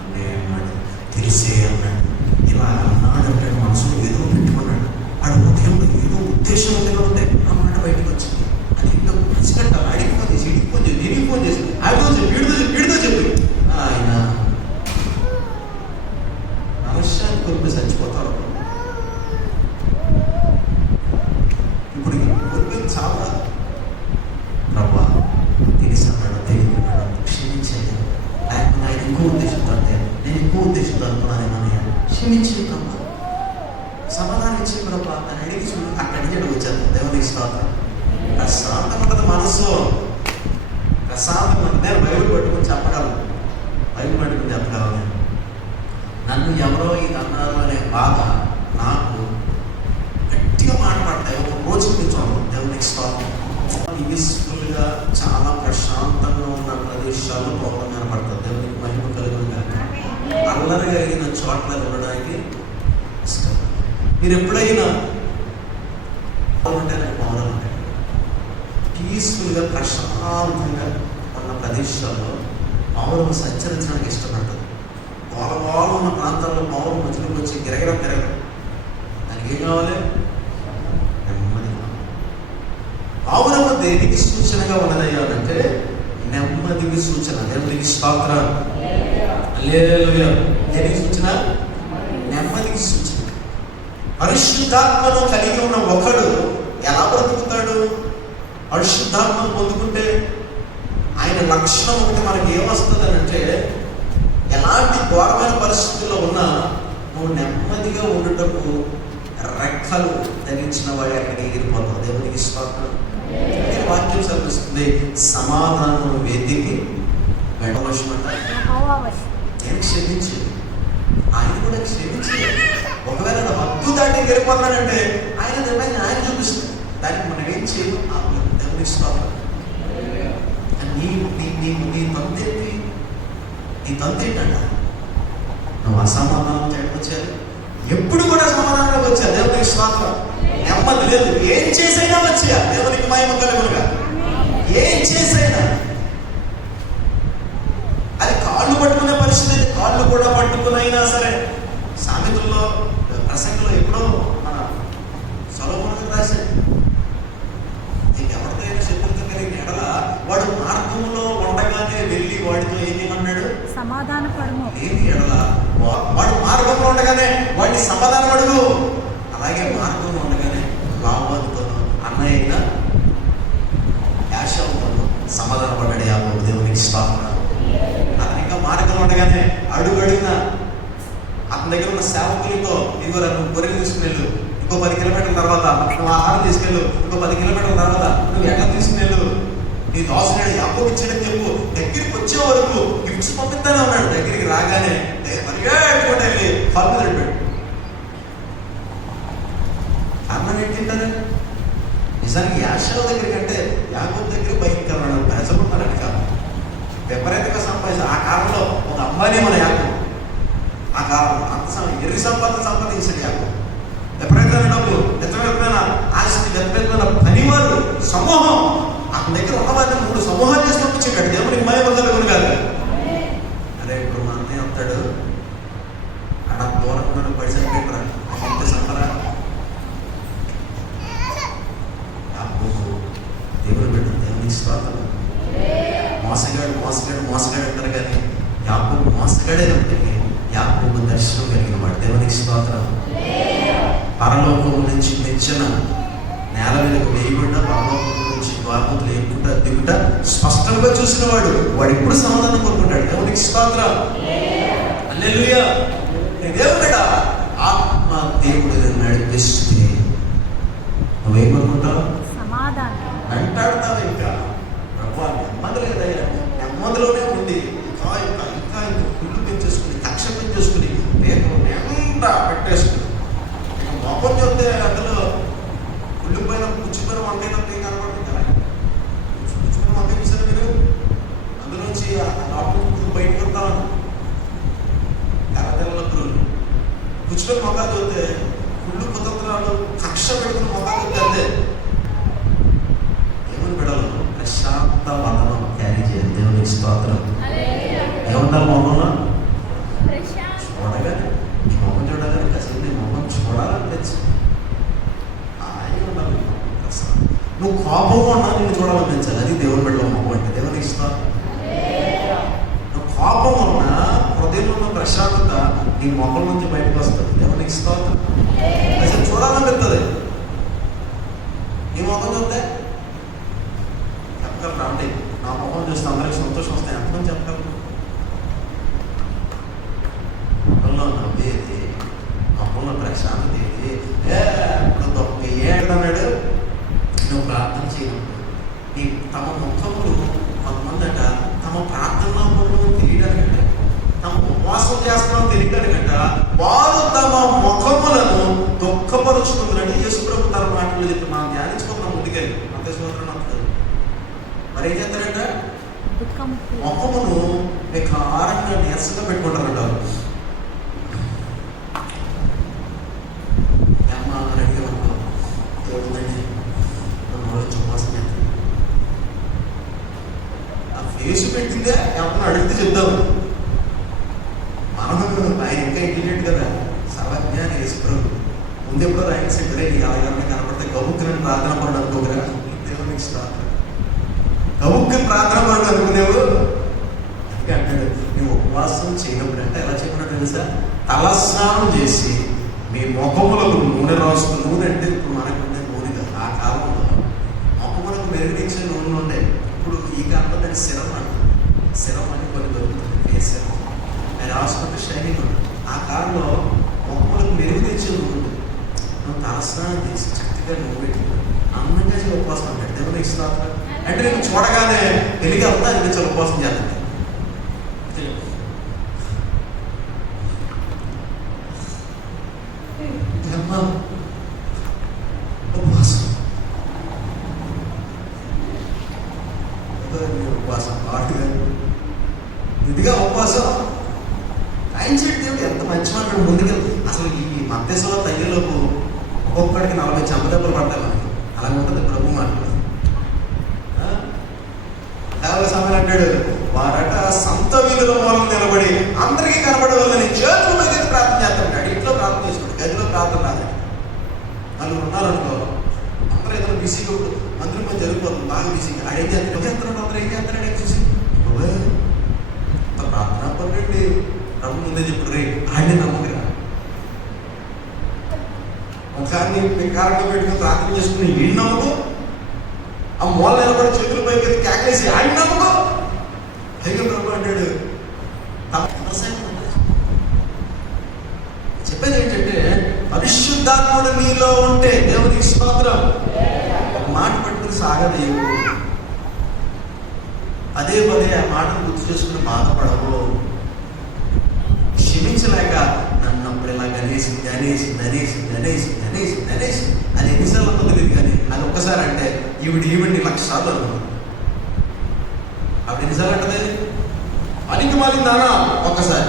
అన్నాడు తెలిసే అన్నాడు, ఇలా అన్నాడు అంటే మనసులో ఏదో పెట్టుకున్నాడు. ఆడ ఉదయంలో ఏదో ఉద్దేశం ఉంటే ఆ మాట బయటకు వచ్చింది. అది ఇంకా పసిగట్ట ఆడికి ఫోన్ చేసి, ఇడికి ఫోన్ చేసి, దీనికి ఫోన్ చేసి, ఆడితో చెప్పి వీడితో చెప్పి ఆయన అవసరాన్ని కొలిపి చచ్చిపోతాడు. ఇప్పుడు కొలిపి చాలా ప్రభా తెలిసన్నాడు, తెలియకున్నాడు, క్షమించాను. లేకపోతే ఆయన ఇంకో ఉద్దేశంతో అంటే నేను ఇంకో ఉద్దేశంతో అనుకున్నానేమన్నయ్య, క్షమించే ప్రభా, సమాధానం ఇచ్చే ప్రభా అని అడిగి చూడు. అక్కడి నుంచి అడిగి వచ్చాను. దేవునికి స్తోత్రం. ప్రశాంతం ఉంటుంది మనసు, ప్రశాంతం ఉంటుంది. నేను బైబిల్ పట్టుకుని చెప్పగలను, బైబిల్ పట్టుకుని చెప్పగలను. నన్ను ఎవరో ఇది అన్నారు అనే బాధ నాకు గట్టిగా మాట్లాడతాయి. ఒక రోజు కూర్చోను. దేవునికి స్తోత్రం. పీస్ఫుల్గా చాలా ప్రశాంతంగా ఉన్న ప్రదేశాల్లో పౌరం కనపడుతుంది. దేవునికి మహిమ కలుగుగా అల్లరిగా అయిన చోట్ల ఉండడానికి ఇష్టం. మీరు ఎప్పుడైనా అంటే నాకు పౌరం ఉంటాయి. పీస్ఫుల్గా ప్రశాంతంగా ఉన్న ప్రదేశాల్లో పౌరం సంచరించడానికి ఇష్టపడుతుంది. వాళ్ళ ఉన్న ప్రాంతాల్లో పౌరం మధ్యలోకి వచ్చి గిరగడం దానికి ఏం కావాలి? నెమ్మది. పౌరము దేనికి సూచనగా ఉన్నదయ్యాలంటే నెమ్మదికి సూచన. దేవునికి స్తోత్రం. హల్లెలూయా. దేనికి సూచన? నెమ్మదికి సూచన. పరిశుద్ధాత్మను కలిగి ఉన్న ఒకడు ఎలా బ్రతుకుతాడు? పరిశుద్ధాత్మను పొందుకుంటే ఆయన లక్షణం ఒకటి మనకి ఏమొస్తుంది అంటే, ఎలాంటి ఘోరమైన పరిస్థితుల్లో ఉన్నా నువ్వు నెమ్మదిగా ఉండటకు రెక్కలు ధరించిన వాడు అక్కడికి ఎగిరిపోతావు. దేవునికి స్తోత్రం. వాక్యం చదివిస్తుంది, సమాధానం వెతికి వెళ్ళవలసినట్ట. నేను క్షమించి ఆయన కూడా క్షమించి, ఒకవేళ హద్దు దాటి ఎగిరిపోతాడంటే ఆయన నిర్ణయం ఆయన చూపిస్తుంది. దానికి మనం ఏం చేయము. దేవునికి స్తోత్రం. నీ తంతేంటి? నీ తంతేంటంట నువ్వు అసమాధానం వచ్చారు, ఎప్పుడు కూడా సమాధానంలోకి వచ్చా. దేవునికి స్తోత్రం. నెమ్మది లేదు, ఏం చేసైనా వచ్చా. దేవునికి మహిమ కలుగునుగా. ఏం చేసైనా అది కాళ్ళు పట్టుకునే పరిస్థితి, కాళ్ళు కూడా పట్టుకునైనా సరే. సామెతల్లో ప్రసంగంలో ఎప్పుడో మన సొలొమోను రాశాడు, నీకు ఎవరికైనా శత్రుత కలిగిన ఎడల వాడు మార్గంలో ఉండగానే వెళ్ళి వాడితో ఏమన్నాడు, సమాధాన పడము. ఏంటి ఎడల వాడు మార్గంలో ఉండగానే వాడిని సమాధానం అడుగు. అలాగే మార్గంలో ఉండగానే లాభంతోనూ అన్నయ్య యాషవుతోనూ సమాధాన పడ్డాడు యాకోబు. దేవునికి స్తోత్రం. అతను ఇంకా మార్గంలో ఉండగానే అడుగు అడుగున అతని దగ్గర ఉన్న సేవకులతో, ఇదిగో నువ్వు గొర్రెలు తీసుకువెళ్ళు, ఇంకో 10 కిలోమీటర్ల తర్వాత నువ్వు ఆహారం తీసుకెళ్ళు, ఇంకో 10 కిలోమీటర్ల తర్వాత నువ్వు ఎక్కడ తీసుకువెళ్ళు, నీ దోసనాడు యాకోబు ఇచ్చాడని చెప్పు. దగ్గరికి వచ్చే వరకు గిఫ్ట్స్ పంపిస్తానే ఉన్నాడు. దగ్గరికి రాగానే పరిగెట్టుకుంటే వెళ్ళి ఫార్ములు పెట్టాడు. అన్నం ఏంటింటారు నిజానికి యాషావు దగ్గరికి అంటే యాకోబు దగ్గర భయంకరమైన ప్రజలున్నారని కాదు, విపరీతంగా సంపాదించారు. ఆ కాలంలో ఒక అమ్మాయిని మన యాకోబు, ఆ కాలంలో అంత ఎర్రి సంపాదించాడు యాకోబు. విపరీతమైన డబ్బులు, విపరీతమైన ఆస్తి, విపరీతమైన పనివారు సమూహం. అతని దగ్గర ఉన్నవారిని 3 సమూహాలు చేసి పంపించాడు. దేవునికి మహిమ కలుగును కాదు. అదే ఇప్పుడు మా అన్నయ్య వస్తాడు, అక్కడ దూరంగా పైసలు పెట్టరా ఎంత సంపరా దేవుడు పెట్టారు. దేవునికి స్తోత్రం. మోసగాడు అంటారు కానీ యాకోబు మోసగాడేనప్పటికీ యాకోబు దర్శనం కలిగిన వాడు. దేవునికి స్తోత్రం. పరలోకము నుంచి నిచ్చెన నేల మీదకు వేయకుండా పరలోకం నుంచి ద్వారములు ఎక్కుట దిగుట స్పష్టంగా చూసిన వాడు ఇప్పుడు సమాధానం కోరుకుంటాడు. దేవునికి స్తోత్రం. హల్లెలూయా. దేవుడా ఆత్మ దేవుడు నడిపిస్తే నువ్వేమనుకుంటావు? సమాధానం వెంటాడుతావు. ఇంకా ప్రభు నెమ్మది లేదయ్యా, నెమ్మదిలోనే ఉండి ఇంకా ఇంకా ఇంకా ఇంకా కుళ్ళు పెంచేసుకుని, కక్ష పెంచేసుకుని, పేరు నిండా పెట్టేసుకుని, ఇక మొహం చెప్తే అందులో కుళ్ళిపోయిన పుచ్చిపోయిన వంకాయ తప్ప కనపడుతుంది కదా. పుచ్చిపోయిన వంకాయ చూసారు మీరు? అందులోంచి అప్పుడు బయటకు వస్తామని తెల్ల పురుగులు పుచ్చిపోయిన మొక్కలు చూస్తే కుళ్ళు కుతంత్రాలు కక్ష పెడుతున్న మొక్కలు చూస్తే అంతే. ఏమని పెడాలి? ప్రశాంత వాతావరణం క్యారీ చేయాలి. దేవునికి స్తోత్రం. ఏమంటారు మొహంలో? చూడగానే నీ మొహం చూడగానే కాసేపు నీ మొహం చూడాలనిపించు. ఉండాలి. నువ్వు కోపంగా ఉన్నా నేను చూడాలనిపించాలి. అది దేవుని బిడ్డలో మొహం అంటే. దేవునికి స్తోత్రం. నువ్వు కోపం ఉన్నా హృదయంలో ఉన్న ప్రశాంతత నీ మొహం నుంచి బయటకు వస్తుంది. దేవునికి స్తోత్రం. అసలు చూడాలనిపిస్తుంది. నీ మొహం చూస్తే చెప్పగలరు రాండి, నా మొహం చూస్తే అందరికి సంతోషం వస్తాయి ఎంతమంది చెప్పగలరు? మొహంలో నవ్వేది, మొహంలో ప్రశాంతత ఏది? ఇప్పుడు ఏడన్నాడు, నువ్వు ప్రార్థన చేయనప్పుడు నీ తమ ముఖములు కొంతమంది అంట తమ ప్రార్థనలో తెలియడానికంట, తమ ఉపవాసం చేస్తున్నాం తెలియడానికంట వారు తమ ముఖములను దుఃఖపరుచుకుంటున్నాడు. యేసుప్రభు తన మాటలు చెప్పి మనం ధ్యానించుకుంటున్నాం ముందుకెళ్ళి అంతే సూత్రం అవుతుంది. మరి ఏం చేస్తారంట? ముఖమును వికారంగా నీరసంగా పెట్టుకుంటారంట. అమ్మ రెడీ అనుకో, ఏముందండి ఉపవాసం చేస్తాను, ఆ ఫేస్ పెట్టిందే ఏమన్నా అడిగితే చెప్తాము. మనం ఆయన ఇంకా ఇంటెలిజెంట్ కదా, సర్వజ్ఞాని యేసుప్రభు. ముందు ఎప్పుడో ఆయన సెంటరే నీకు అలాగన్నా కనపడితే గబుక్కుని ప్రార్థన పడు అనుకోగరా? దేవునికి స్తోత్రం. గబుక్కుని ప్రార్థన పడు అనుకునేవు. అందుకే అంటాడు, నువ్వు ఉపవాసం చేయనప్పుడు అంటే ఎలా చెప్పినట్టు తెలుసా? తలస్నానం చేసి మీ ముఖములకు నూనె రాసుకుని, నూనె అంటే ఇప్పుడు మనకు ఉండే నూనె కదా, ఆ కాలంలో ముఖములకు మెరుగునిచ్చే నూనెలు ఉంటాయి. ఇప్పుడు ఈ కాలంలో దాన్ని సిరం అంటారు. సిరం అని కొన్ని దొరుకుతుంది, ఫేస్ సిరం. అది రాసుకుంటే షైనింగ్ ఉంటుంది. ఆ కాలంలో ముఖములకు మెరుగు తెచ్చే నూనె. నువ్వు తలస్నానం చేసి చక్కగా నువ్వు పెట్టుకో, అందంగా చేసి ఉపవాసం అంటాడు. దేవునికి స్తోత్రం. అంటే నేను చూడగానే వెలిగి అవుతా అనిపించాలి ఉపవాసం చేస్తాను. ఉపవాసం ఉపవాసం పాటుగా ఇదిగా ఉపవాసం మైండ్ సెట్ దేవుడు ఎంత మంచి మాట ముందుగా. అసలు ఈ మత్తేశ్వర తల్లిలోపు ఒక్కొక్కడికి 40 చెంపదెబ్బలు పడతాయి మనకి. అలాగే ఉంటుంది ప్రభు మాటలు. సమయం అంటాడు, వారట సంత వీధుల మూలం నిలబడి అందరికీ కనబడే వాళ్ళని చేతుల మీద ప్రార్థన చేస్తుంటాడు. ఇంట్లో ప్రార్థన చేసుకుంటాడు, గదిలో ప్రార్థన రాదు. వాళ్ళు ఉన్నారనుకో, అందరూ ఏదైనా బిజీగా అందరూ మంది జరిగిపోతుంది, బాగా బిజీగా. ఆడేం చేస్తున్నాడు, అందరూ ఏం చేస్తున్నాడు చూసి ప్రార్థన పడండి. ప్రభు ముందే చెప్పుడు, రే ఆడిని నమ్మకరా. ఒకసారి వికారంగా పెట్టుకుని ప్రార్థన చేసుకుని వీడిని నమ్మకం, ఆ మూల నిలబడి చేతుల పైకి కేకలేసి ఆయన నమ్మకం. పైగా ప్రభు అంటాడు, చెప్పేది ఏంటంటే పరిశుద్ధాత్ముడు నీలో ఉంటే దేవునికి స్తోత్రం. ఒక మాట పట్టుకుని సాగదేవు, పదే పదే ఆ మాటను గుర్తు చేసుకుని బాధపడవు. క్షమించలేక నన్ను అప్పుడు ఇలా గనేసింది అనేసింది అనేసింది అనేసింది అనేసింది అనేసింది అది ఎన్నిసార్లు పొందలేదు. కానీ అది ఒక్కసారి అంటే ఈవిడిని 1,00,000 సార్లు అనుకుంది. అప్పుడు ఎన్నిసార్లు అంటది? పనికి మాలిందానా ఒక్కసారి.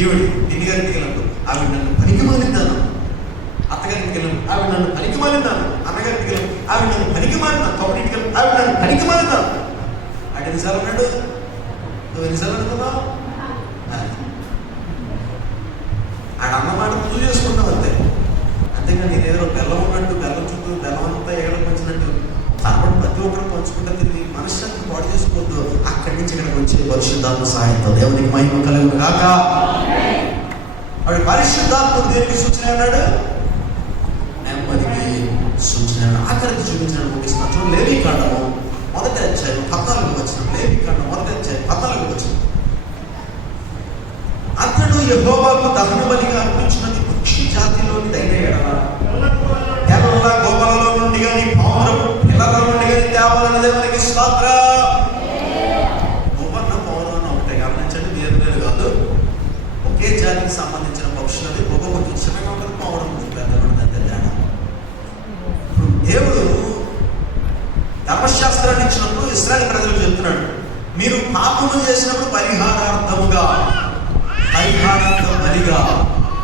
ఈవిడి ఇంటిగారింటికి వెళ్ళినప్పుడు ఆవిడ నన్ను పనికి మాలిందాను. అత్తగారింటికి వెళ్ళినప్పుడు ఆవిడ నన్ను పనికి మాలిందాను. అన్నగారింటికి వెళ్ళినప్పుడు ఆవిడ నన్ను పనికి మాలిందాను. తొమ్మిదింటికి వెళ్ళి ఆవిడ నన్ను పనికి మాలిందాను. ఆడు ఎన్నిసార్లు అన్నాడు? నువ్వు ఎన్నిసార్లు అనుకున్నావు? ఆడన్నమాట రుజువు చేసుకుంటావు అంతే. అంతేగాని నేనేదో బెల్లం ఉన్నట్టు బెల్లం చుట్టూ బెల్లం అంతా ఎగడం పంచినట్టు కాబట్టి ప్రతి ఒక్కరు పంచుకుంటే తిరిగి మనశ్శాంతి పాడు చేసుకోవద్దు. అక్కడి నుంచి ఇక్కడికి వచ్చే పరిశుద్ధాత్మ సహాయంతో దేవునికి మహిమ కలుగును గాక. ఆవిడ పరిశుద్ధాత్మ దేనికి సూచన అన్నాడు? నెమ్మదికి సూచన. ఆఖరికి చూపించడానికి ముగిస్తున్నా. చూడండి, లేవీకాండము 1వ అధ్యాయం 14వ వచనం. లేవీకాండం 1వ అధ్యాయం 14వ వచనం. అతడు యెహోవాకు దహన బలిగా అర్పించినది పక్షి జాతిలోని దైన ఎడల తెల్ల గోపలలో నుండి కానీ పావురపు పిల్లల నుండి కానీ తేవాలని దేవునికి స్తోత్రం. గోపన్న పౌరం అని ఒకటే గమనించండి, వేరు వేరు కాదు. ఒకే జాతికి సంబంధించిన పక్షులది. ఒక కొంచెం చిన్నగా ఉంటుంది, పావురం కొంచెం పెద్దగా ఉంటుంది, అంతే తేడా. ఇప్పుడు దేవుడు ధర్మశాస్త్రాన్ని ఇచ్చినప్పుడు ఇశ్రాయేలు ప్రజలకు చెప్తున్నాడు, మీరు పాపము చేసినప్పుడు పరిహారార్థముగా బలిగా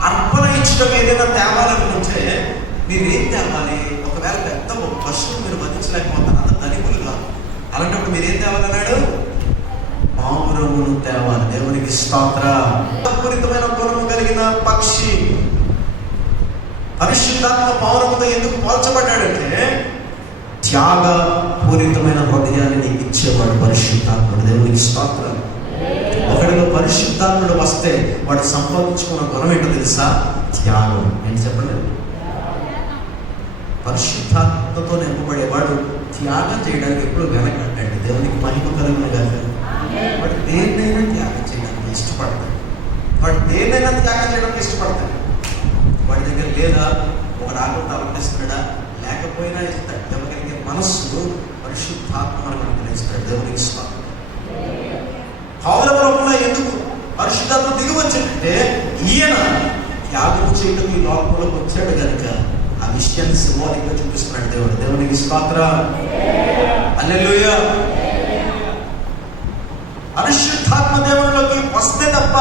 అర్పణ ఇచ్చడం ఏదైనా తేవాలనుకుంటే మీరేం తేవాలి? ఒకవేళ పెద్ద పశువు మీరు వధించలేకపోతారు, అంత ధనికులుగా. అలాంటప్పుడు మీరేం తేవాలన్నాడు? పావురమును తేవాలి. దేవునికి స్తోత్రం. పూరితమైన గుణము కలిగిన పక్షి పరిశుద్ధాత్మ పావురముతో ఎందుకు పోల్చబడ్డాడంటే త్యాగపూరితమైన హృదయాన్ని నీకు ఇచ్చేవాడు పరిశుద్ధాత్ముడు. దేవునికి స్తోత్రం. ఒకడిలో పరిశుద్ధాత్ముడు వస్తే వాడు సంపాదించుకున్న గుణం ఏంటో తెలుసా? త్యాగం. ఏంటి చెప్పలేదు? పరిశుద్ధాత్మతో నింపబడేవాడు త్యాగం చేయడానికి ఎప్పుడు వెనకట్టండి. దేవునికి మహిమ కలుగును గాక. వాడు దేన్నైనా త్యాగం చేయడానికి ఇష్టపడతాడు. వాడు దేన్నైనా త్యాగం చేయడానికి ఇష్టపడతాడు. వాడి దగ్గర లేదా ఒక ఆకులు అవలంబిస్తున్నాడా? లేకపోయినా ఇస్తాడు. ఎవరికి మనస్సు పరిశుద్ధాత్మ మనకు అనుగ్రహిస్తాడు. దేవునికి స్తోత్రం. పావుల రూపంలో ఎందుకు పరిశుద్ధాత్మ దిగి వచ్చిందంటే ఈయన త్యాగం చేయడం ఈ లోకంలోకి వచ్చాడు కనుక ఆ విషయాన్ని సింబాలిక్గా చూపిస్తున్నాడు దేవుడు. దేవునికి స్తోత్రం. హల్లెలూయా. పరిశుద్ధాత్మ దేవునిలోకి వస్తే తప్ప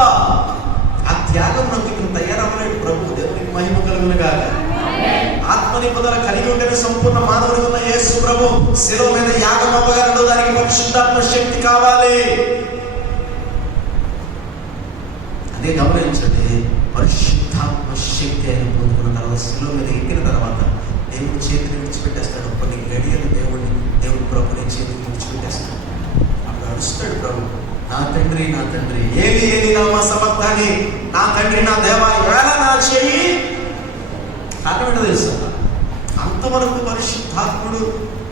ఆ త్యాగంలోకి ఇతను తయారవ్వలేడు ప్రభు. దేవునికి మహిమ కలుగును గాక. ఆత్మ నిబంధన కలిగి ఉంటేనే సంపూర్ణ మానవుడిగా ఉన్న యేసు ప్రభు శిలువ మీద యాగం అవ్వగలడు. దానికి పరిశుద్ధాత్మ శక్తి కావాలి. అదే గమనించండి. పరిశుద్ధాత్మ శక్తి ఆయన పొందుకున్న తర్వాత శిలువ మీద ఎక్కిన తర్వాత దేవుడు చేతిని విడిచిపెట్టేస్తాడు. కొన్ని గడియలు దేవుడు ప్రభుని చేతిని విడిచిపెట్టేస్తాడు. అప్పుడు అడుస్తాడు ప్రభు, నా తండ్రి నా తండ్రి, ఏలి ఏలి నామా సమర్థాన్ని, నా తండ్రి నా దేవా ఎలా నా చేయి. కారణం తెలుసా? అంతవరకు పరిశుద్ధాత్ముడు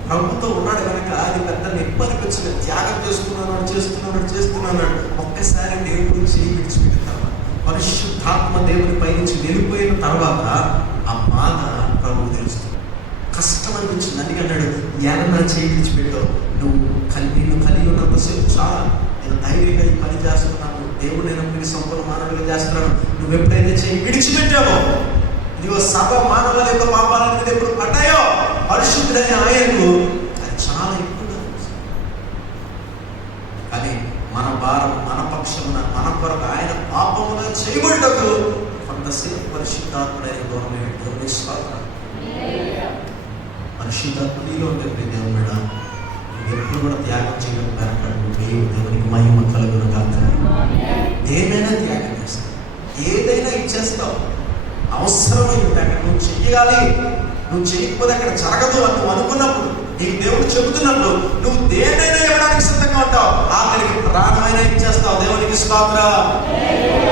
ప్రభుతో ఉన్నాడు కనుక అది పెద్ద నొప్పి అనిపించలేదు. త్యాగం చేస్తున్నాడు. ఒక్కసారి దేవుడు చేయి విడిచిపెట్టిన తర్వాత పరిశుద్ధాత్మ దేవుని పైనుంచి వెళ్ళిపోయిన తర్వాత ఆ బాధ ప్రభువు తెలుస్తుంది. కష్టం అనిపించింది. అందుకే అన్నాడు, ఏమన్నా చేయి విడిచిపెట్టావు. నువ్వు కలిగి ఉన్నంతసేపు చాలా నేను ధైర్యంగా ఈ పని చేస్తున్నాను, దేవుడు నేను సంపూర్ణ మానవులుగా చేస్తున్నాను. నువ్వు ఎప్పుడైతే చేయి విడిచిపెట్టావో, ఇదిగో సభ మానవుల యొక్క పాపాలను ఎప్పుడు పడ్డాయో పరిశుద్ధుడైన ఆయనకు అది చాలా ఎక్కువగా. కానీ మన భారం మన పక్షమున మన కొరకు ఆయన పాపముగా చేయబడ్డకు కొంతసేపు పరిశుద్ధాత్ముడైన దూరమే దేవుని స్తోత్రం. పరిశుద్ధాత్ముడిలో ఉండే దేవుడు ఎప్పుడు కూడా త్యాగం చేయడం వెనకడు. దేవునికి మహిమ కలుగును కాక. ఏమైనా త్యాగం చేస్తావు, ఏదైనా ఇచ్చేస్తావు. అవసరమై అక్కడ నువ్వు చెయ్యాలి, నువ్వు చేయకపోతే అక్కడ జరగదు అని నువ్వు అనుకున్నప్పుడు, నీకు దేవుడు చెబుతున్నప్పుడు నువ్వు దేనైనా ఇవ్వడానికి సిద్ధంగా ఉంటావు. ఆఖరికి ప్రాణమైనా ఇచ్చేస్తావు. దేవునికి స్తోత్రం.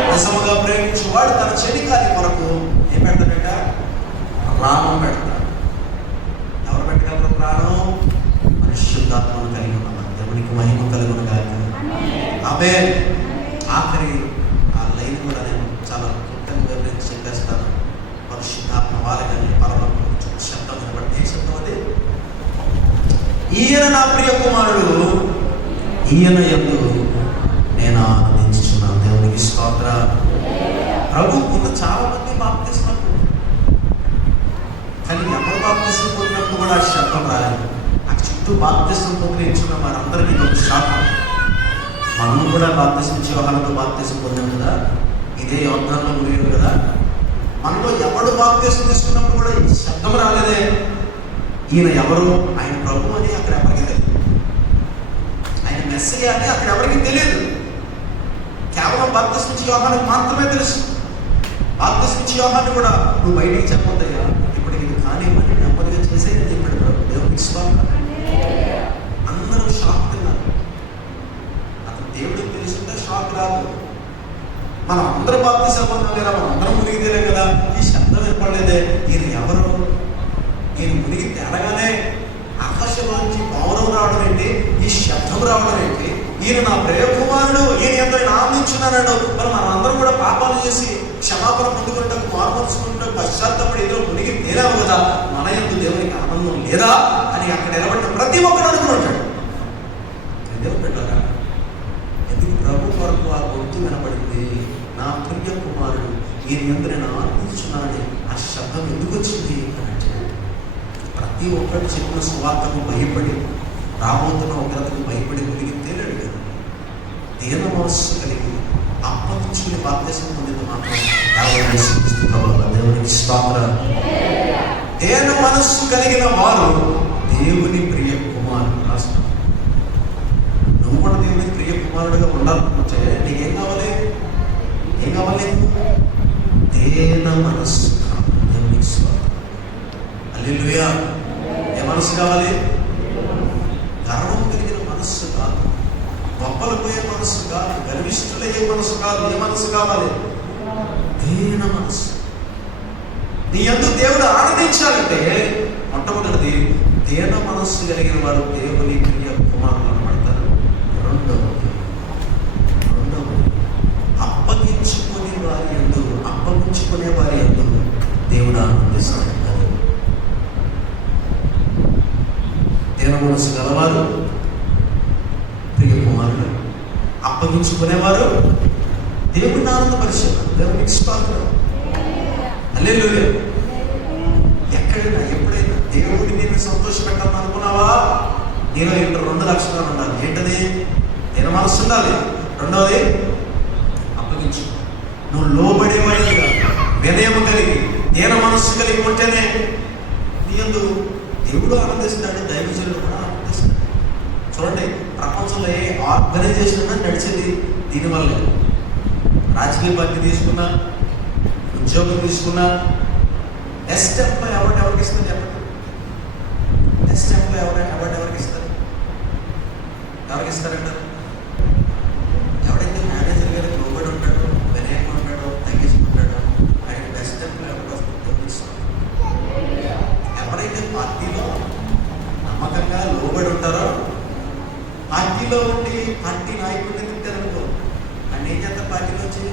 నిజముగా ప్రేమించేవాడు తన చెలికాలి కొరకు ఏం పెడతాడట? ప్రాణం పెడతాడు. ఎవరు పెట్టగలరు ప్రాణం? పరిశుద్ధాత్మను కలిగి ఉన్నాం. దేవునికి మహిమ కలుగును గాక. ఆమేన్. ఆఖరి ఆ లైన్ కూడా నేను చాలా క్లుప్తంగా వివరించి చెప్పేస్తాను. పరిశుద్ధాత్మ వారిని పరలోకం నుంచి శబ్దం వినబడి, ఏ శబ్దం అది? ఈయన నా ప్రియ కుమారుడు, ఈయన యందు నేను ఆనందించుచున్నాను. దేవునికి స్తోత్రం. ప్రభు ముందు చాలా మంది బాప్తిస్మం, కానీ ఎవరు బాప్తిస్మం పొందినప్పుడు కూడా ఆ శబ్దం రాలేదు. ఆ చుట్టూ బాప్తిస్మం పొందించున్న వారందరికీ ఒక శాపం. మనము కూడా బాప్తిస్మం యోహానుతో బాప్తిస్మం పొందాం కదా, ఇదే యోర్దానులో మునిగారు కదా. మనలో ఎవడు బాప్తిస్మం తీసుకున్నప్పుడు కూడా ఈ శబ్దం రాలేదే. ఈయన ఎవరు? ఆయన ప్రభు అని అక్కడ ఎవరికి తెలియదు. ఆయన మెస్సయ్య అని అక్కడ ఎవరికి తెలియదు. కేవలం బాప్తిస్మం యోహానుకు మాత్రమే తెలుసు. బాప్తిస్మం యోహాను కూడా నువ్వు బయటికి చెప్పొద్దయ్యా, ఇప్పటికి ఇది కానీ మరి నెమ్మదిగా చేసేది చెప్పాడు ప్రభు. దేవునికి స్తోత్రం. అందరూ షాక్ తిన్నారు. అతను దేవుడికి తెలుసుంటే షాక్ రాదు. మనం అందరూ బాప్తిస్మం పొందాం లేదా, మనం అందరం మునిగి తేలే కదా, ఈ శబ్దం వినపడలేదే. ఈయన ఎవరు? ఈయన మునిగి తేలగానే ఆకాశంలోంచి పౌరం రావడం ఏంటి, ఈ శబ్దం రావడం ఏంటి? ఈయన నా ప్రియ కుమారుడు, ఈయన ఎంతో ఆనందించున్నాడు. మరి మనం అందరం కూడా పాపాలు చేసి క్షమాపణ పొందుకుంటూ, మార్మర్చుకుంటూ, పశ్చాత్తపడి ఏదో మునిగి తేలాము కదా, మన యందు దేవునికి ఆనందం లేదా అని అక్కడ నిలబడిన ప్రతి ఒక్కరు అనుకుంటాడు. దేవుడు పెట్టారా? ఎందుకు ప్రభు కొరకు ఆ గొంతు వినపడింది, నా ప్రియ కుమారుడు, ఈయన యందు నేను ఆనందించున్నాను. ఆ శబ్దం ఎందుకు వచ్చింది అంటే, ప్రతి ఒక్కరు చెప్పిన సువార్తకు భయపడి, రాబోతున్న ఉగ్రతకు భయపడి మునిగి తేలాడు కదా. దీన మనస్సు కలిగి అప్పగించుకుని బాప్తిస్మం పొందిన మాత్రం దేవునికి స్తోత్రం. దీన మనస్సు కలిగిన వారు దేవుని ప్రియ కుమారుడు. రాష్ట్రం నువ్వు కూడా దేవుని ప్రియ కుమారుడుగా ఉండాలనుకుంటే నీకేం కావాలి? ఏం కావాలి? దీన మనస్సు. దేవునికి స్తోత్రం. హల్లెలూయా. ఏ మనస్సు కావాలి? గర్వం కలిగిన మనస్సు కాదు, గొప్పలు పోయే మనస్సు కాదు, గర్విష్ఠులయ్యే మనస్సు కాదు. ఏ మనస్సు కావాలి? దీన మనస్సు. నీ యందు దేవుడు ఆనందించాలంటే మొట్టమొదటిది దీన మనస్సు కలిగిన వారు దేవుని ప్రియ కుమారులు అనబడతారు. రెండవది అప్పగించుకునే వారి యందు దేవుడు ఆనందిస్తాడు. దీన మనస్సు గలవారు ప్రియ కుమారుడు, అప్పగించుకునేవారు దేవుడిని ఆనందపరిచారు. దేవునికి స్తోత్రం. హల్లెలూయా. ఎక్కడైనా ఎప్పుడైనా దేవుడిని నేను సంతోషపెట్టాలని అనుకున్నావా? నేను ఇంట్లో 2 లక్షణాలు ఉండాలి. ఏంటది? దీన మనస్సు ఉండాలి. రెండవది అప్పగించు. నువ్వు లోబడేవాడిగా వినయము కలిగి దీన మనస్సు కలిగి ఉంటేనే నీ యందు దేవుడు ఆనందిస్తాడు, దైవజనుడు కూడా ఆనందిస్తాడు. చూడండి, ప్రపంచంలో ఏ ఆర్గనైజేషన్ నడిచేది దీనివల్లే. రాజకీయ పార్టీ తీసుకున్నా, ఉద్యోగం తీసుకున్నా, బెస్ట్ ఎంప్లాయ్ అవార్డు ఎవరికి ఇస్తారు చెప్పండి? బెస్ట్ ఎంప్లాయ్ అవార్డు ఎవరికి ఇస్తారు? ఎవరికి ఇస్తారంటారు? ఎవడైతే మేనేజర్ గారికి లోబడి ఉంటాడో, వినయంగా ఉంటాడో, తగ్గించుకుంటాడో ఆయనకి బెస్ట్ ఎంప్లాయ్ అవార్డు వస్తుంది. ఎవరైతే పార్టీలో నమ్మకంగా లోబడి ఉంటారో, పార్టీలో ఉండి పార్టీ నాయకుడిని తింటారనుకో, అని ఏం చేస్తారు? పార్టీలో వచ్చి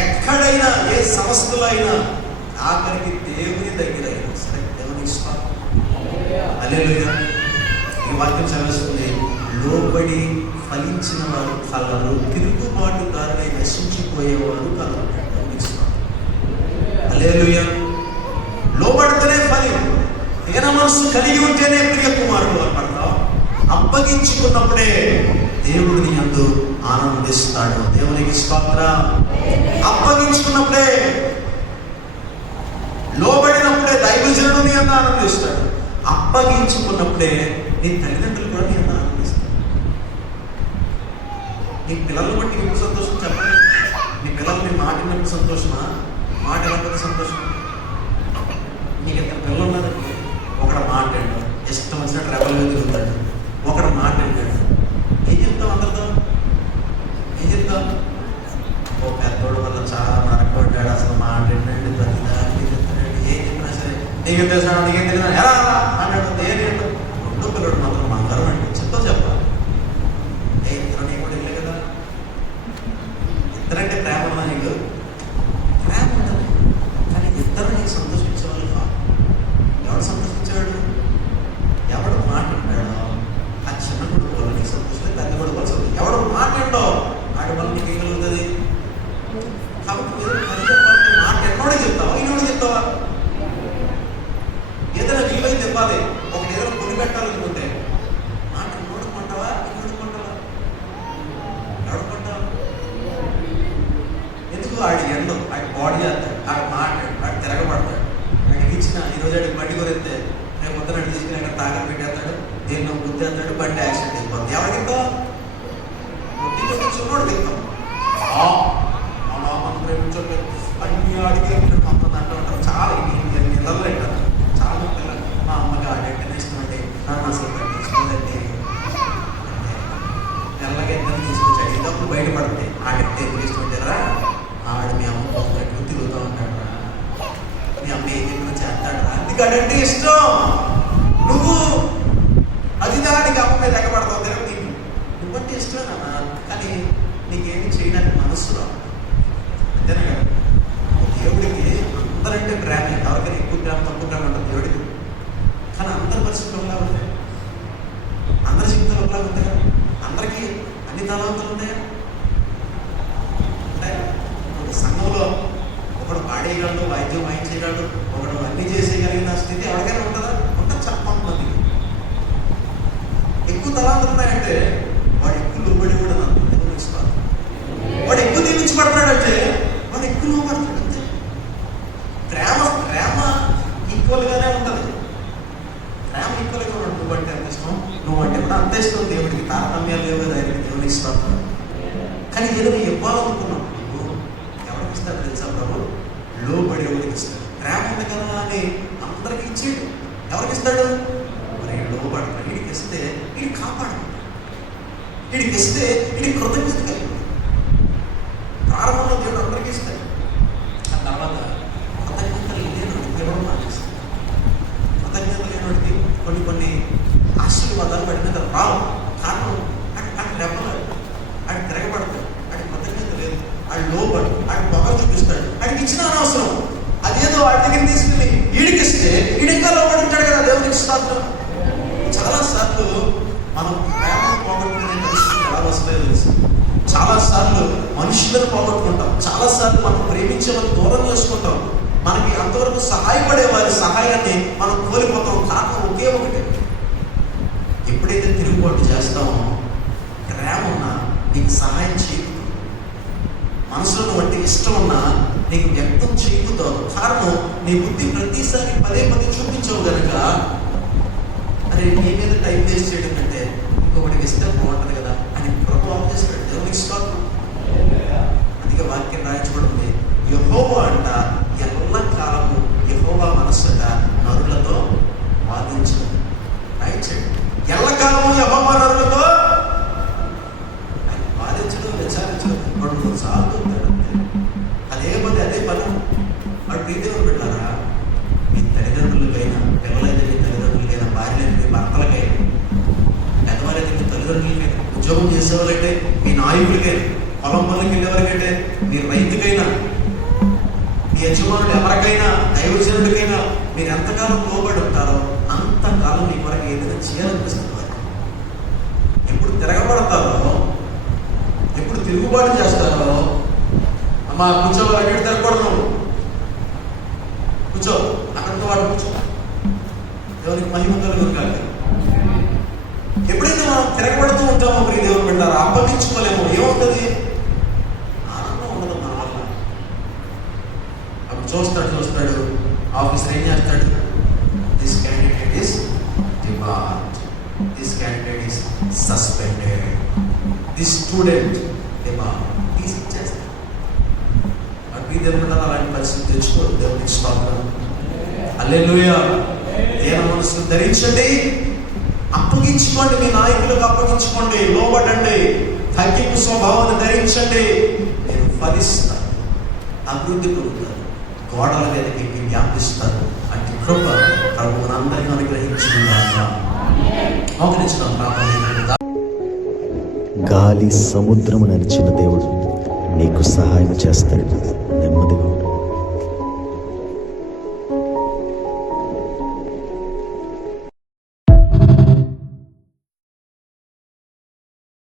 ఎక్కడైనా ఏ సంస్థలో అయినా ఆఖరికి దేవుని దగ్గర అయినా సరే దేవునికి స్తోత్రం. హల్లెలూయా. ఈ వాక్యం చదివేస్తుంది, లోబడి ఫలించిన వారు కలరు, తిరుగుబాటుదారులై నశించిపోయేవారు కలరు. దేవునికి స్తోత్రం. హల్లెలూయా. లోబడితేనే ఫలం. దీన మనస్సు కలిగి ఉంటేనే ప్రియ కుమారుడు అనబడతావు. అప్పగించుకున్నప్పుడే దేవుడిని యందు ఆనందిస్తాడు. దేవునికి స్తోత్రం. అప్పగించుకున్నప్పుడే, లోబడినప్పుడే దైవజనుడు నీ యందు ఆనందిస్తాడు. అప్పగించుకున్నప్పుడే నీ తల్లిదండ్రులు కూడా నీ యందు ఆనందిస్తాడు. నీ పిల్లలు బట్టి ఎప్పుడు సంతోషం చెప్పండి. నీ పిల్లలు నీ మాట విన్నప్పుడు సంతోషమా, మాట వినకపోతే సంతోషమా? నీకు ఇద్దరు పిల్లలు ఉన్నారండి, ఒకడు మాట వింటాడు, ఇష్టం వచ్చినట్టు రెబల్ తిరుగుతాడు, ఒకడు మాట వింటాడు. ఏం చెప్తావు అందరితో? ఏం చెప్తావు? ఓ పెద్దోడు వల్ల చాలా నరకబడ్డాడు, అసలు మాట వింటాడు, ప్రతిదానికి చెప్తాడు. ఏం చెప్పినా సరే నీకేం తెలుసా, నీకేం తెలియదు ఎలా అన్నాడు. ఏది రెండో పిల్లడు మాత్రం బంగారం అండి, చెప్తావు చెప్పాలి. ఇద్దరు నీకు కూడా ఇల్లే కదా. ఇద్దరంటే ప్రేమ ఉన్నా నీకు? ప్రేమ ఉంటుంది, కానీ ఇద్దరు నీకు సంతోషించేవాళ్ళు కాదు. ఎవడు సంతోషించాడు? ఎవడు మాట్లాడాడో ఆ చిన్న కొడుకు వల్ల నీకు సంతోషం, పెద్ద కొడుకు వల్ల సంతోషం. ఎవడు మాట్లాడో ఆడి వల్ల నీకు ఏం కలుగుతుంది? కాబట్టి మీరు పని చెప్పాలంటే మాట ఎన్నోడే చెప్తావా, ఈనోడు చెప్తావా? ఏదైనా వీలైతే ఇవ్వాలి. ఒకటి ఏదైనా కొని పెట్టాలనుకుంటే మాట ఎన్నోడు కొంటావా, ఈనోడు కొంటావా? ఎవడు కొంటావా? ఎందుకు? ఆడి ఎండు, ఆడి బాడీ చేస్తాడు, ఆడి మాట్లాడు, ఆడి తిరగబడతాడు. ఆడికి ఇచ్చిన ఈరోజు ఆడికి బండి కొరిస్తే రేపు పొద్దున తీసుకుని అక్కడ తాగలు పెట్టేస్తాడు, దేన్నో గుద్దేస్తాడు, బండి యాక్సిడెంట్ అయిపోతుంది. ఎవరికి చిన్నోడు తింటాం. మనం ప్రేమించండి అన్ని అడిగి పంపండి అంటూ ఉంటారు. చాలా ఇళ్ళల్లో ఉంటారు చాలా పిల్లలు. మా అమ్మకి ఆడెక్కనే ఇష్టం అండి, నన్ను అసలు పట్టించుకోదండి అంటే నెల్లగా ఇద్దరు తీసుకొచ్చి అడిగినప్పుడు బయటపడితే ఆడెక్కితే ఎందుకు ఇష్టం ఉంటారా? ఆడు మీ అమ్మ పొందట్టు తిరుగుతూ ఉంటాడు రా, మీ అమ్మ ఏం చెప్పినా చేస్తాడు రా, అందుకు అడంటే ఇష్టం. నువ్వు అది దానికి అమ్మ మీద ఎగబడతావు కదా. నీకు నువ్వంటే ఇష్టమేనా, కానీ నీకేమి చేయడానికి మనస్సు రావు. అంతేనా కదా? దేవుడికి అందరంటే ప్రేమ, ఎవరికైనా ఎక్కువ ప్రేమ తక్కువ ప్రేమ ఉంటుంది దేవుడికి. కానీ అందరి పరిస్థితులు ఒకలా ఉంటాయి, అందరి జీవితాలు ఒకలా ఉంటాయా? అందరికీ అన్ని తలవంతులు ఉన్నాయా? ఉంటాయా? ఒక సంఘంలో ఒకడు పాడేయగలడు, వాయిద్యం వాయించేయగలడు, ఒకడు అన్ని చేసేయగలిగిన స్థితి ఎవరికైనా ఉంటుందా? ఉంటుంది చాలా మందికి. ఎక్కువ తలాంతులు ఉన్నాయంటే వాడు ఎక్కువ లోబడి కూడా నాకు దేవుడు ఇస్తాడు. వాడు ఎక్కువ దీవించబడతాడంటే వాడు ఎక్కువ లోబడతాడు. అంతే. ప్రేమ ప్రేమ ఈక్వల్గానే ఉంటుంది. ప్రేమ ఈక్వల్గా ఉన్నాడు. నువ్వంటే అంత ఇష్టం, నువ్వంటే కూడా అంత ఇష్టం. దేవుడికి తారతమ్యాలు లేవు కదా, ఆయనకి దేవుడికి ఇస్తాడు. కానీ ఏదైనా ఇవ్వాలనుకున్నావు నువ్వు ఎవరికి ఇస్తాడు తెలుసా? ప్రభు లోబడి ఎవరికి ఇస్తాడు. ప్రేమ ఉంది కదా అని అందరికి ఇచ్చేడు. ఎవరికి ఇస్తాడు? మరి లోబడతాడు. వీడికి ఇస్తే వీడికి కాపాడు, వీడికి ఇస్తే వీడికి కృతజ్ఞత కలిగి. ప్రారంభంలో దేవుడు అందరికీ ఇస్తాడు, ఆ తర్వాత కృతజ్ఞత లేనోడికి దేవుడు మానేస్తాడు. కృతజ్ఞత లేనోడికి కొన్ని ఆశీర్వాదాలు వాడి మీద రావు. కారణం అటు రెప్పలాడు, ఆడు తిరగబడతాడు, ఆడి కృతజ్ఞత లేదు, ఆడు లోబడు, ఆడు పొగ చూపిస్తాడు, ఆడికి ఇచ్చిన అనవసరం. అదేదో వాడి దగ్గర తీసుకుని వీడికి ఇస్తే వీడి ఇంకా లోబడి ఉంటాడు కదా. దేవుడికి ఇస్తాడు. చాలాసార్లు మనం ప్రేమను పోగొట్టుకునే పరిస్థితులు ఎలా వస్తాయో తెలుసు. చాలాసార్లు మనుషులను పోగొట్టుకుంటాం, చాలాసార్లు మనం ప్రేమించే వాళ్ళు దూరం చేసుకుంటాం, మనకి అంతవరకు సహాయపడే వారి సహాయాన్ని మనం కోల్పోతాం. కారణం ఒకే ఒకటి, ఎప్పుడైతే తిరుగుబాటు చేస్తామో ప్రేమ ఉన్నా నీకు సహాయం చేయదు, మనసులో వంటి ఇష్టం ఉన్నా నీకు వ్యక్తం చేయబోతావు. కారణం నీ బుద్ధి ప్రతిసారి పదే చూపించవు కనుక, అరే నీ మీద టైం వేస్ట్ చేయడం కంటే ఇంకొకటికి ఇస్తే బాగుంటుంది కదా అని ప్రభు చేస్తాడు. దేవునికి స్తోత్రం. అందుకే వాక్యం రాయించబడింది, యెహోవా అంట ఎల్లకాలము యెహోవా మనస్సుట నరులతో వాదించు. రాయించండి, ఎల్లకాలము యెహోవా నరులతో వాదించడం, విచారించడం. 2-3 సార్లు అదే పని. వాడు ప్రీతిని పెట్టారా? మీ తల్లిదండ్రులకైనా, పిల్లలైతే మీ తల్లిదండ్రులకైనా, భార్యలైతే మీ భర్తలకైనా, పెద్దవాళ్ళైతే మీ తల్లిదండ్రులకైనా, ఉద్యోగం చేసేవాళ్ళైతే మీ నాయకులకైనా, పొలం పనులకి వెళ్ళేవారికైతే మీ రైతుకైనా, మీ యజమానులు ఎవరికైనా, దైవజనుడికైనా మీరు ఎంతకాలం లోబడి ఉంటారో అంతకాలం మీ వరకు ఏదైనా చేయాలనిపిస్తుంది. వారికి ఎప్పుడు తిరగబడతారో, ఎప్పుడు తిరుగుబాటు చేస్తారో, అమ్మా కూర్చోవాలి, అక్కడ తిరగకూడదు, కూర్చో, అక్కడితో వాడు కూర్చో. దేవునికి మహిమ కలుగును కాక. ఎప్పుడైతే మనం తిరగబడుతూ ఉంటామో ప్రియ దేవుని బిడ్డలారా, అప్పగించుకోలేము, ఏముంటుంది? ఆనందం ఉండదు మన వల్ల. అప్పుడు చూస్తాడు ఆఫీసర్ ఏం చేస్తాడు? This candidate is debarred, this candidate is suspended, this student debarred, తీసిచ్చేస్తాడు. అప్పుడు దేవుని బిడ్డలారా, అలాంటి పరిస్థితి తెచ్చుకోరు. దేవునికి స్తోత్రం. హల్లెలూయా. దేన మనసును ధరించండి, అప్పగించుకోండి, మీ నాయకులకు అప్పగించుకోండి, లోబడండి, తగ్గింపు స్వభావాన్ని ధరించండి. మీరు ఫలిస్తారు, అభివృద్ధి పొందుతారు, గోడల మీదకి వ్యాపిస్తారు. అట్టి కృప ప్రభు మనందరికీ అనుగ్రహించుకున్నాక గాలి సముద్రము నడిచిన దేవుడు నీకు సహాయం చేస్తాడు. నెమ్మదిగా